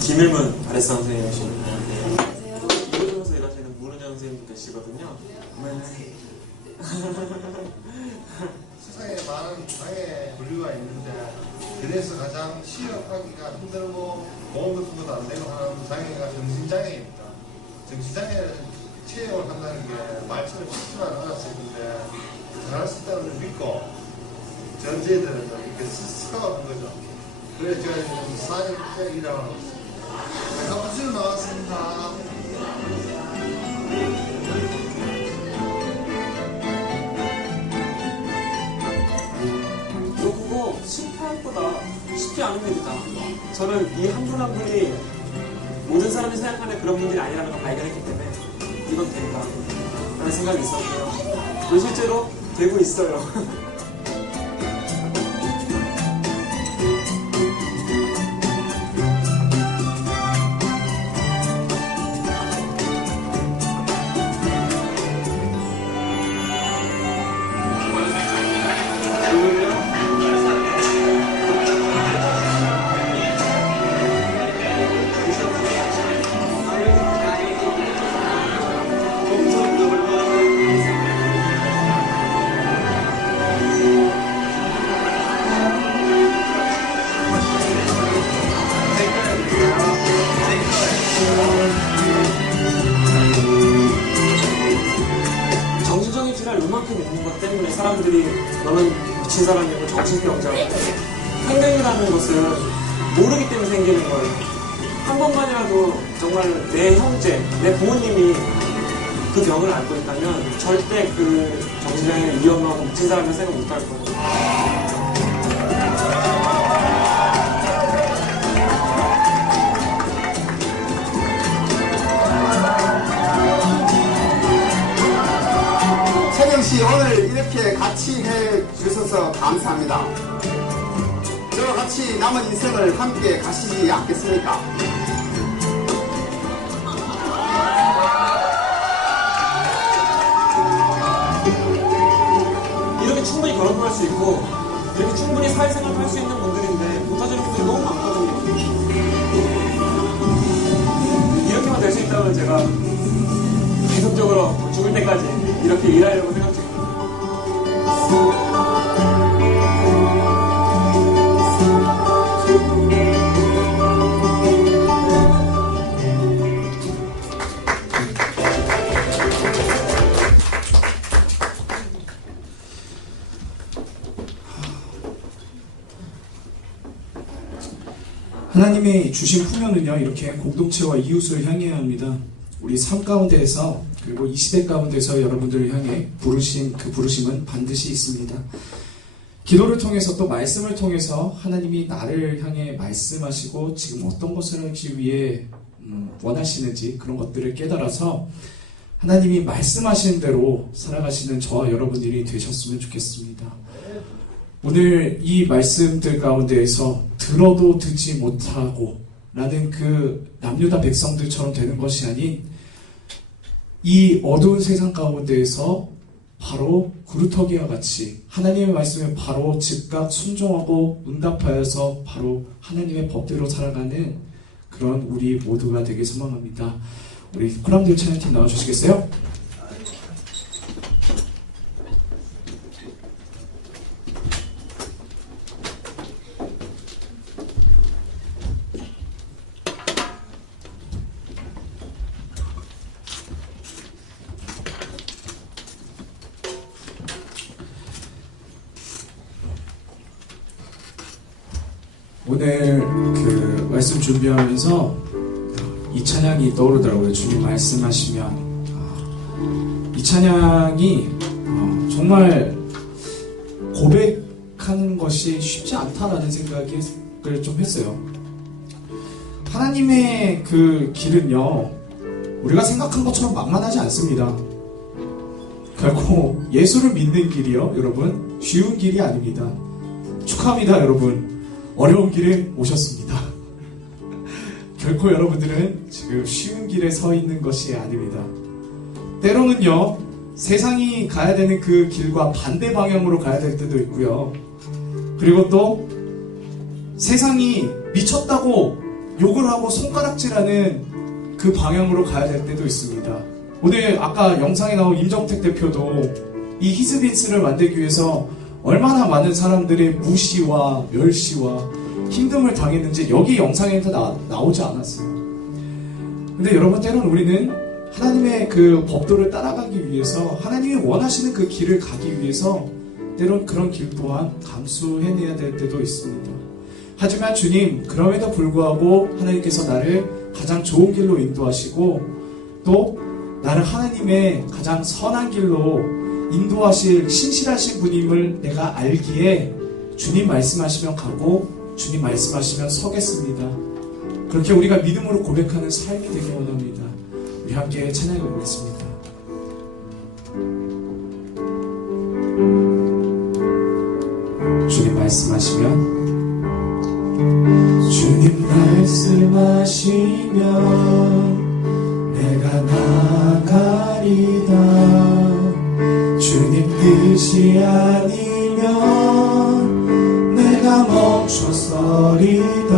김일문 바리스타 선생님이시고요. 이곳에서 일하시는 문은영 선생님도 계시거든요. 세상에 많은 장애 분류가 있는데 그래서 가장 취업하기가 힘들고 공부도 안 되고 하는 장애가 정신장애입니다. 정신장애 체험을 한다는 게 말처럼 쉽지만 않았을 텐데 잘할 수 있다는 걸 믿고 전제들은 이렇게 스카우는 거죠. 그래서 제가 지금 4년째 일하고 있습니다. 박수 나왔습니다. 그거 실패보다 쉽지 않은 일이다. 저는 이 한 분 한 분이 모든 사람이 생각하는 그런 분들이 아니라는 걸 발견했기 때문에 이건 된다 라는 생각이 있었고요. 그리고 실제로 되고 있어요. 정신적인 질환을 이만큼 있는 것 때문에 사람들이 너는 미친 사람이고 정신병자고 생각이라는 것은 모르기 때문에 생기는 거예요. 한 번만이라도 정말 내 형제, 내 부모님이 그 그 병을 앓고 있다면 절대 그 정신장애 위험하고 미친 사람을 생각 못할 거예요. 채경씨 오늘 이렇게 같이 해주셔서 감사합니다. 저와 같이 남은 인생을 함께 가시지 않겠습니까? 이렇게 충분히 걸어볼 수 있고 이렇게 충분히 사회생활 할 수 있는 분들인데 못하시는 분들이 너무 많거든요. 이렇게만 될 수 있다면 제가 계속적으로 죽을 때까지 이렇게 일하려고 생각 중입니다. 하나님이 주신 후면은요, 이렇게 공동체와 이웃을 향해야 합니다. 우리 삶 가운데에서, 그리고 이 시대 가운데서 여러분들을 향해 부르신 그 부르심은 반드시 있습니다. 기도를 통해서 또 말씀을 통해서 하나님이 나를 향해 말씀하시고 지금 어떤 것을 하기 위해 원하시는지 그런 것들을 깨달아서 하나님이 말씀하시는 대로 살아가시는 저와 여러분들이 되셨으면 좋겠습니다. 오늘 이 말씀들 가운데에서 들어도 듣지 못하고 라는 그 남유다 백성들처럼 되는 것이 아닌 이 어두운 세상 가운데에서 바로 구루터기와 같이 하나님의 말씀에 바로 즉각 순종하고 응답하여서 바로 하나님의 법대로 살아가는 그런 우리 모두가 되길 소망합니다. 우리 코람들 찬양팀 나와주시겠어요? 오늘 그 말씀 준비하면서 이 찬양이 떠오르더라고요. 주님 말씀하시면 이 찬양이 정말 고백하는 것이 쉽지 않다라는 생각을 좀 했어요. 하나님의 그 길은요, 우리가 생각한 것처럼 만만하지 않습니다. 결코 예수를 믿는 길이요, 여러분, 쉬운 길이 아닙니다. 축하합니다, 여러분. 어려운 길에 오셨습니다. 결코 여러분들은 지금 쉬운 길에 서 있는 것이 아닙니다. 때로는요, 세상이 가야 되는 그 길과 반대 방향으로 가야 될 때도 있고요. 그리고 또 세상이 미쳤다고 욕을 하고 손가락질하는 그 방향으로 가야 될 때도 있습니다. 오늘 아까 영상에 나온 임정택 대표도 이 히즈빈스를 만들기 위해서 얼마나 많은 사람들의 무시와 멸시와 힘듦을 당했는지 여기 영상에도 나오지 않았어요. 근데 여러분, 때로는 우리는 하나님의 그 법도를 따라가기 위해서 하나님이 원하시는 그 길을 가기 위해서 때론 그런 길 또한 감수해내야 될 때도 있습니다. 하지만 주님, 그럼에도 불구하고 하나님께서 나를 가장 좋은 길로 인도하시고 또 나를 하나님의 가장 선한 길로 인도하실 신실하신 분임을 내가 알기에 주님 말씀하시면 가고 주님 말씀하시면 서겠습니다. 그렇게 우리가 믿음으로 고백하는 삶이 되길 원합니다. 우리 함께 찬양해 보겠습니다. 주님 말씀하시면 주님 말씀하시면 내가 나가리다. 주님 뜻이 아니면 내가 멈춰서리다.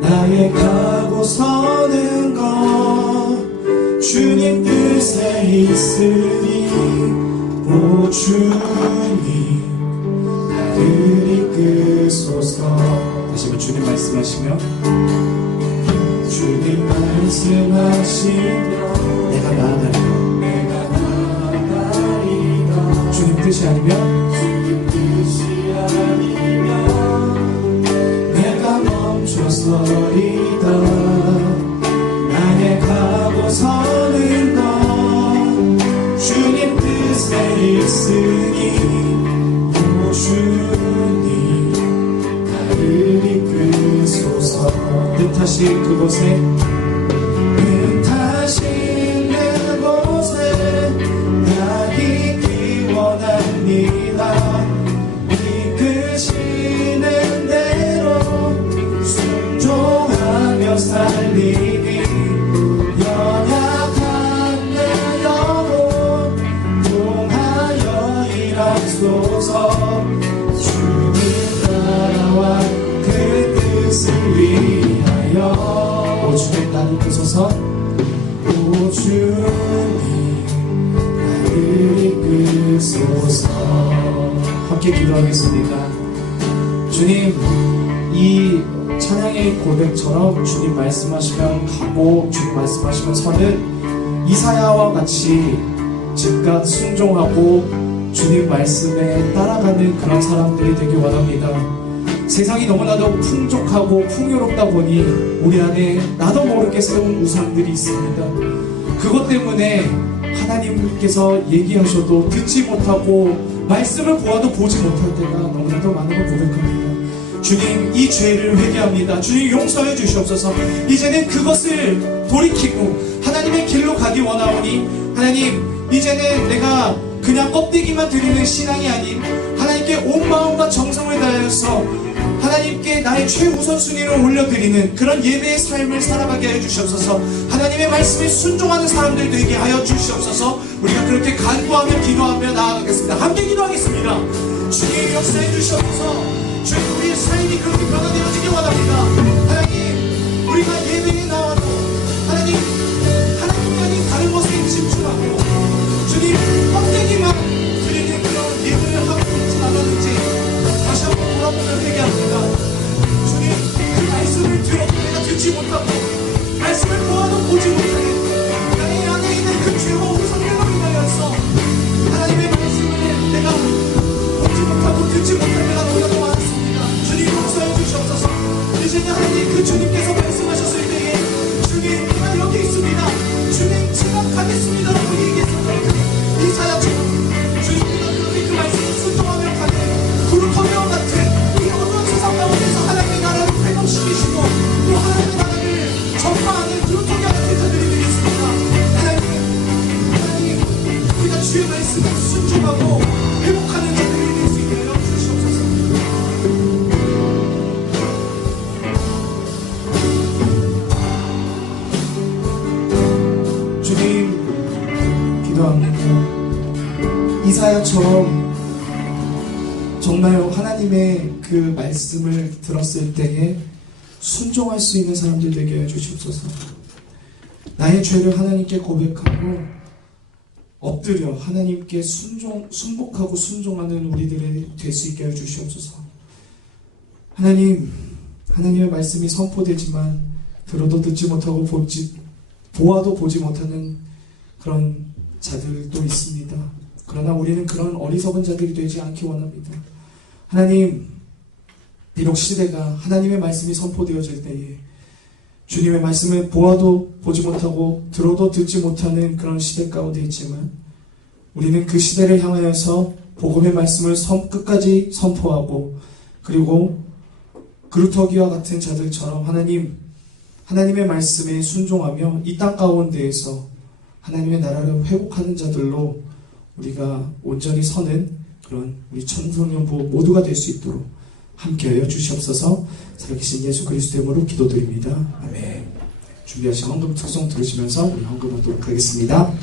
나의 가고 서는 것 주님 뜻에 있으니 오 주님 나를 이끄소서. 다시 한번 주님 말씀하시면 주님 말씀하시면 내가 나아가리라. 주님 뜻이 아니면 내가 멈춰서리다. 나의 가고 서는 것 있으니 오 주님 나를 이끄소서. 뜻하신 그곳에 뜻하신 그곳에 나 있기 원합니다. 이끄시는 대로 순종하며 살리니 연약한 내 영혼 통하여 일하소서. 주님 나라와 그 뜻을 위하여 오 주님 나를 이끄소서. 오 주님 나를 이끄소서. 함께 기도하겠습니다. 주님, 이 찬양의 고백처럼 주님 말씀하시면 가고 주님 말씀하시면 서는 이사야와 같이 즉각 순종하고 주님 말씀에 따라가는 그런 사람들이 되길 원합니다. 세상이 너무나도 풍족하고 풍요롭다 보니 우리 안에 나도 모르게 세운 우상들이 있습니다. 그것 때문에 하나님께서 얘기하셔도 듣지 못하고 말씀을 보아도 보지 못할 때가 너무나도 많은 걸 고백합니다. 주님, 이 죄를 회개합니다. 주님 용서해 주시옵소서. 이제는 그것을 돌이키고 하나님의 길로 가기 원하오니 하나님, 이제는 내가 그냥 껍데기만 드리는 신앙이 아닌 하나님께 온 마음과 정성을 다하여서 하나님께 나의 최우선순위를 올려드리는 그런 예배의 삶을 살아가게 해주시옵소서. 하나님의 말씀에 순종하는 사람들 되게 하여 주시옵소서. 우리가 그렇게 간구하며 기도하며 나아가겠습니다. 함께 기도하겠습니다. 주님 역사해 주시옵소서. 주님, 우리의 삶이 그렇게 변화되어지길 원합니다. 하나님, 우리가 예배에 나와도 하나님, 하나님만이 다른 것에 집중하고 주님 껍데기만 드리는 그런 예배를 하고 있지 않았는지 다시 한번 돌아보며 회개합니다. 주님, 그 말씀을 들어도 내가 듣지 못하고 말씀을 보아도 보지 못하는 나의 안에 있는 그 죄와 우상들로 인하여서 하나님의 말씀을 내가 보지 못하고 듣지 못할 때가 너무나도 많습니다. 주님 용서해 주시옵소서. 이제는 하나님 그 주님께서 말씀하셨을 때에 주님 내가 여기 있습니다. 주님 지각하겠습니다라고 얘기했었던 이사야처럼 주님 우리가 그렇게 그 말씀을 순종하며 가는 구루터기와 같은 이 어두운 세상 가운데서 하나님의 나라를 회복시키시고 또 하나님의 나라를 전파하는 구루터기와 같은 자들이 되겠습니다. 하나님 우리가 주의 말씀을 순종하고 회복하는 자들이 될 수 있게 하여 주시옵소서. 주님 기도합니다. 이사야처럼 정말 하나님의 그 말씀을 들었을 때에 순종할 수 있는 사람들 되게 해주시옵소서. 나의 죄를 하나님께 고백하고 엎드려 하나님께 순복하고 순종하는 우리들이 될 수 있게 해주시옵소서. 하나님, 하나님의 말씀이 선포되지만 들어도 듣지 못하고 보아도 보지 못하는 그런 자들도 있습니다. 그러나 우리는 그런 어리석은 자들이 되지 않기 원합니다. 하나님, 비록 시대가 하나님의 말씀이 선포되어질 때에 주님의 말씀을 보아도 보지 못하고 들어도 듣지 못하는 그런 시대 가운데 있지만 우리는 그 시대를 향하여서 복음의 말씀을 끝까지 선포하고 그리고 그루터기와 같은 자들처럼 하나님의 말씀에 순종하며 이 땅 가운데에서 하나님의 나라를 회복하는 자들로 우리가 온전히 서는 그런 우리 청소년 부부 모두가 될 수 있도록 함께하여 주시옵소서. 살아계신 예수 그리스도의 이름으로 기도드립니다. 아멘. 준비하신 헌금 특송 들으시면서 우리 헌금하도록 하겠습니다.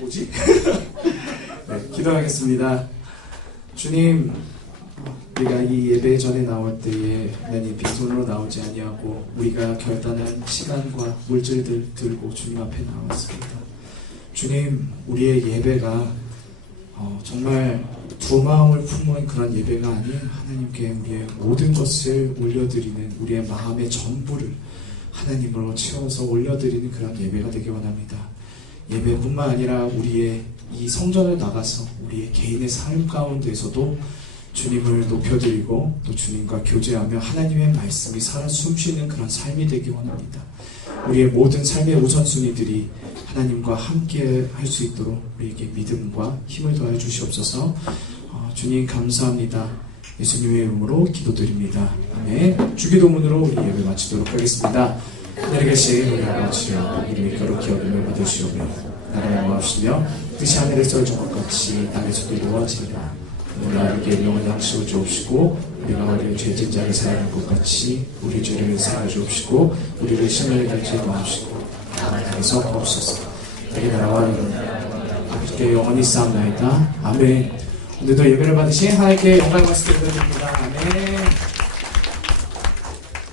뭐지? 네, 기도하겠습니다. 주님, 우리가 이 예배 전에 나올 때에 하나님 빈손으로 나오지 아니하고 우리가 결단한 시간과 물질들 들고 주님 앞에 나왔습니다. 주님, 우리의 예배가 정말 두 마음을 품은 그런 예배가 아닌 하나님께 우리의 모든 것을 올려드리는 우리의 마음의 전부를 하나님으로 채워서 올려드리는 그런 예배가 되기 원합니다. 예배뿐만 아니라 우리의 이 성전을 나가서 우리의 개인의 삶 가운데서도 주님을 높여드리고 또 주님과 교제하며 하나님의 말씀이 살아 숨쉬는 그런 삶이 되기 원합니다. 우리의 모든 삶의 우선순위들이 하나님과 함께 할 수 있도록 우리에게 믿음과 힘을 더해 주시옵소서. 주님 감사합니다. 예수님의 이름으로 기도드립니다. 아멘. 주기도문으로 우리 예배 마치도록 하겠습니다. 하늘에 계신 우리 아버지여, 이름이 거룩히 여김을 받으시오며 나라의 마옵시며 뜻이 하늘에서 이룬 것 같이 땅에서도 이루어지리라. 오늘 우리에게 영원한 양식을 주옵시고 우리가 우리의 죄진 자를 사하는 것 같이 우리 죄를 사하여 주옵시고 우리를 시험에 들지 마옵시고 하나님께서 없소서. 내 나라와 아버지께 영원히 싸움나이다. 아멘. 오늘도 예배를 받으신 하나님께 영광 말씀 드립니다. 아멘.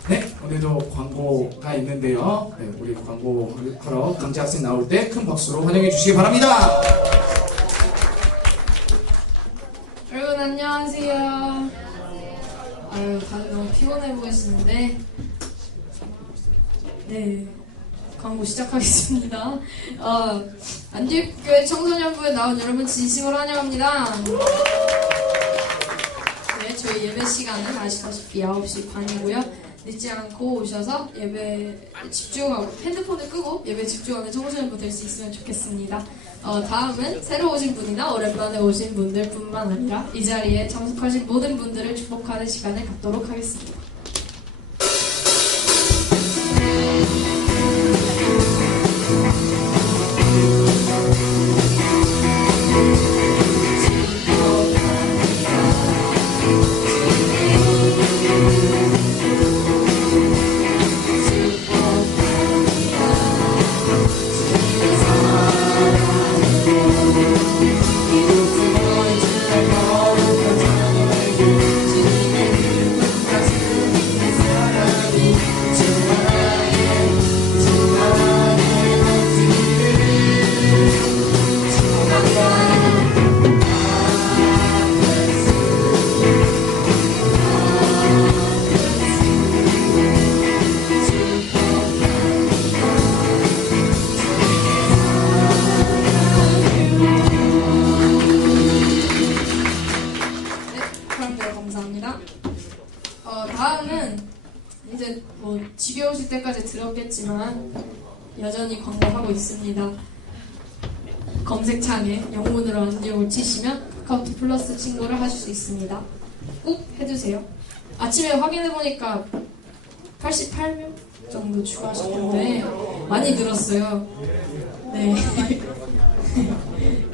네, 오늘도 광고가 있는데요. 네, 우리 광고 하러 강재 학생 나올 때 큰 박수로 환영해 주시기 바랍니다. 여러분 안녕하세요. 아유, 다들 너무 피곤해 보이시는데, 네, 광고 시작하겠습니다. 안디교회 청소년부에 나온 여러분 진심으로 환영합니다. 네, 저희 예배 시간은 아시다시피 9시 반이고요. 늦지 않고 오셔서 예배 집중하고 핸드폰을 끄고 예배 집중하는 청소년부 될 수 있으면 좋겠습니다. 다음은 새로 오신 분이나 오랜만에 오신 분들 뿐만 아니라 이 자리에 참석하신 모든 분들을 축복하는 시간을 갖도록 하겠습니다. 다음은 이제 뭐 집에 오실 때까지 들었겠지만 여전히 광고하고 있습니다. 검색창에 영문으로 안디옥을 치시면 카카오톡 플러스 친구를 하실 수 있습니다. 꼭 해주세요. 아침에 확인해보니까 88명 정도 추가하셨는데 많이 늘었어요. 네.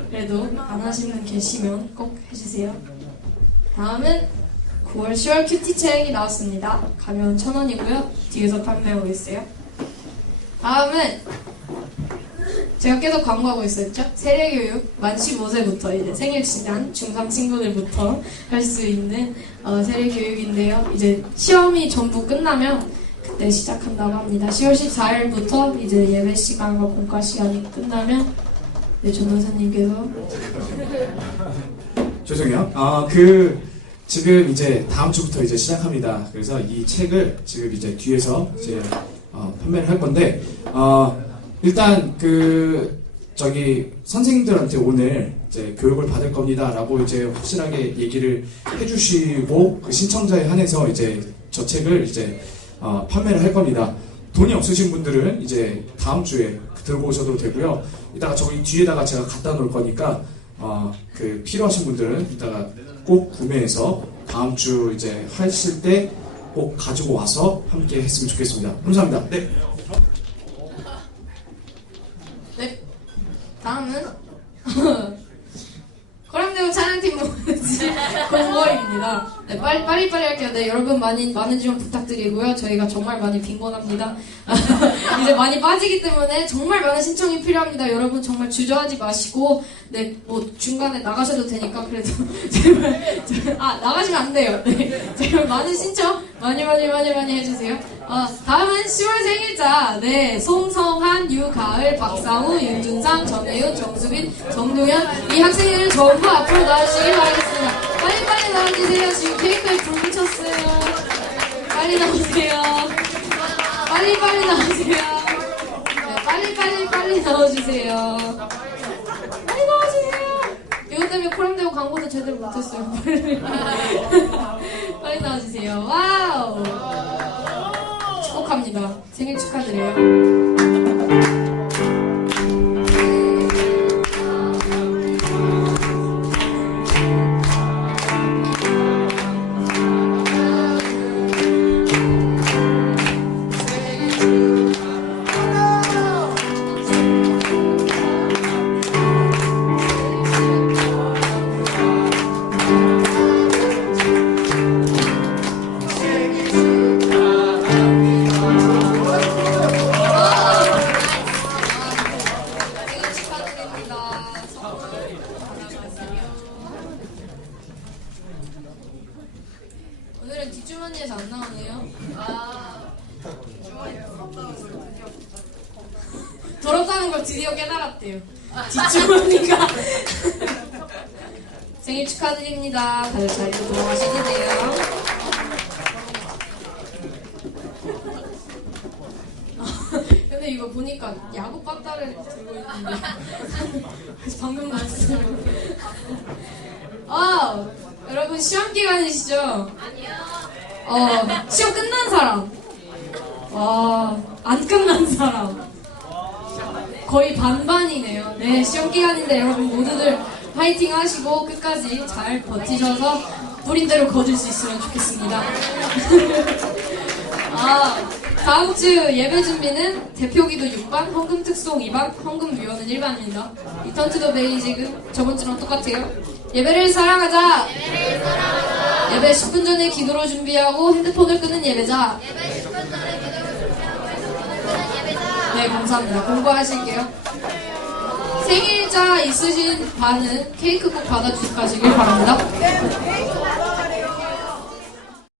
그래도 안 하시는 분 계시면 꼭 해주세요. 다음은 9월 10월 큐티 책이 나왔습니다. 가격은 1,000원이고요. 뒤에서 판매하고 있어요. 다음은 제가 계속 광고하고 있었죠? 세례교육 만 15세부터 이제 생일 지난 중3 친구들부터 할 수 있는 세례교육인데요. 이제 시험이 전부 끝나면 그때 시작한다고 합니다. 10월 14일부터 이제 예배 시간과 공과 시간이 끝나면 전도사님께서 죄송해요. 지금 이제 다음 주부터 이제 시작합니다. 그래서 이 책을 지금 이제 뒤에서 이제 판매를 할 건데, 일단 선생님들한테 오늘 이제 교육을 받을 겁니다라고 이제 확실하게 얘기를 해주시고 그 신청자에 한해서 이제 저 책을 이제 판매를 할 겁니다. 돈이 없으신 분들은 이제 다음 주에 들고 오셔도 되고요. 이따가 저기 뒤에다가 제가 갖다 놓을 거니까 필요하신 분들은 이따가 꼭 구매해서 다음 주 이제 하실 때 꼭 가지고 와서 함께 했으면 좋겠습니다. 감사합니다. 네. 네. 다음은 거람대우 찬양팀 모지 공거입니다. 네, 빨리 할게요. 네, 여러분 많은 지원 부탁드리고요. 저희가 정말 많이 빈곤합니다. 이제 많이 빠지기 때문에 정말 많은 신청이 필요합니다. 여러분 정말 주저하지 마시고, 네, 뭐 중간에 나가셔도 되니까 그래도 제발 나가시면 안 돼요. 네, 제발 많은 신청 많이 해주세요. 다음은 10월 생일자, 네, 송성한, 유가을, 박상우, 윤준상, 전혜윤, 정수빈, 정동현 이 학생들 전부 앞으로 나와주시길 바라겠습니다. 빨리 나와주세요. 지금 케이크에 불 붙였어요. 빨리 나오세요. 빨리 나오세요. 네, 빨리 나와주세요. 빨리 나와주세요. 이것 때문에 코람대고 광고도 제대로 못했어요. 빨리 나와주세요. 와우. 축복합니다. 생일 축하드려요. 오늘은 뒷주머니에서 안 나오네요. 더럽다는 걸 드디어 깨달았대요. 뒷주머니가. 생일 축하드립니다. 다들 잘 이동하시면 돼요. 근데 이거 보니까 야구 박다를 들고 있는데 방금 봤어요. 여러분 시험 기간이시죠? 아니요. 시험 끝난 사람. 안 끝난 사람. 거의 반반이네요. 네, 시험 기간인데 여러분 모두들 파이팅 하시고 끝까지 잘 버티셔서 뿌린 대로 거둘 수 있으면 좋겠습니다. 다음 주 예배 준비는 대표기도 6반, 헌금 특송 2반, 헌금 유언은 1반입니다. 리턴 투 더 베이직은 저번 주랑 똑같아요. 예배를 사랑하자. 예배 10분 전에 기도로 준비하고 핸드폰을 끄는 예배자. 네, 감사합니다. 공부하실게요. 생일자 있으신 반은 케이크 꼭 받아주시길 바랍니다.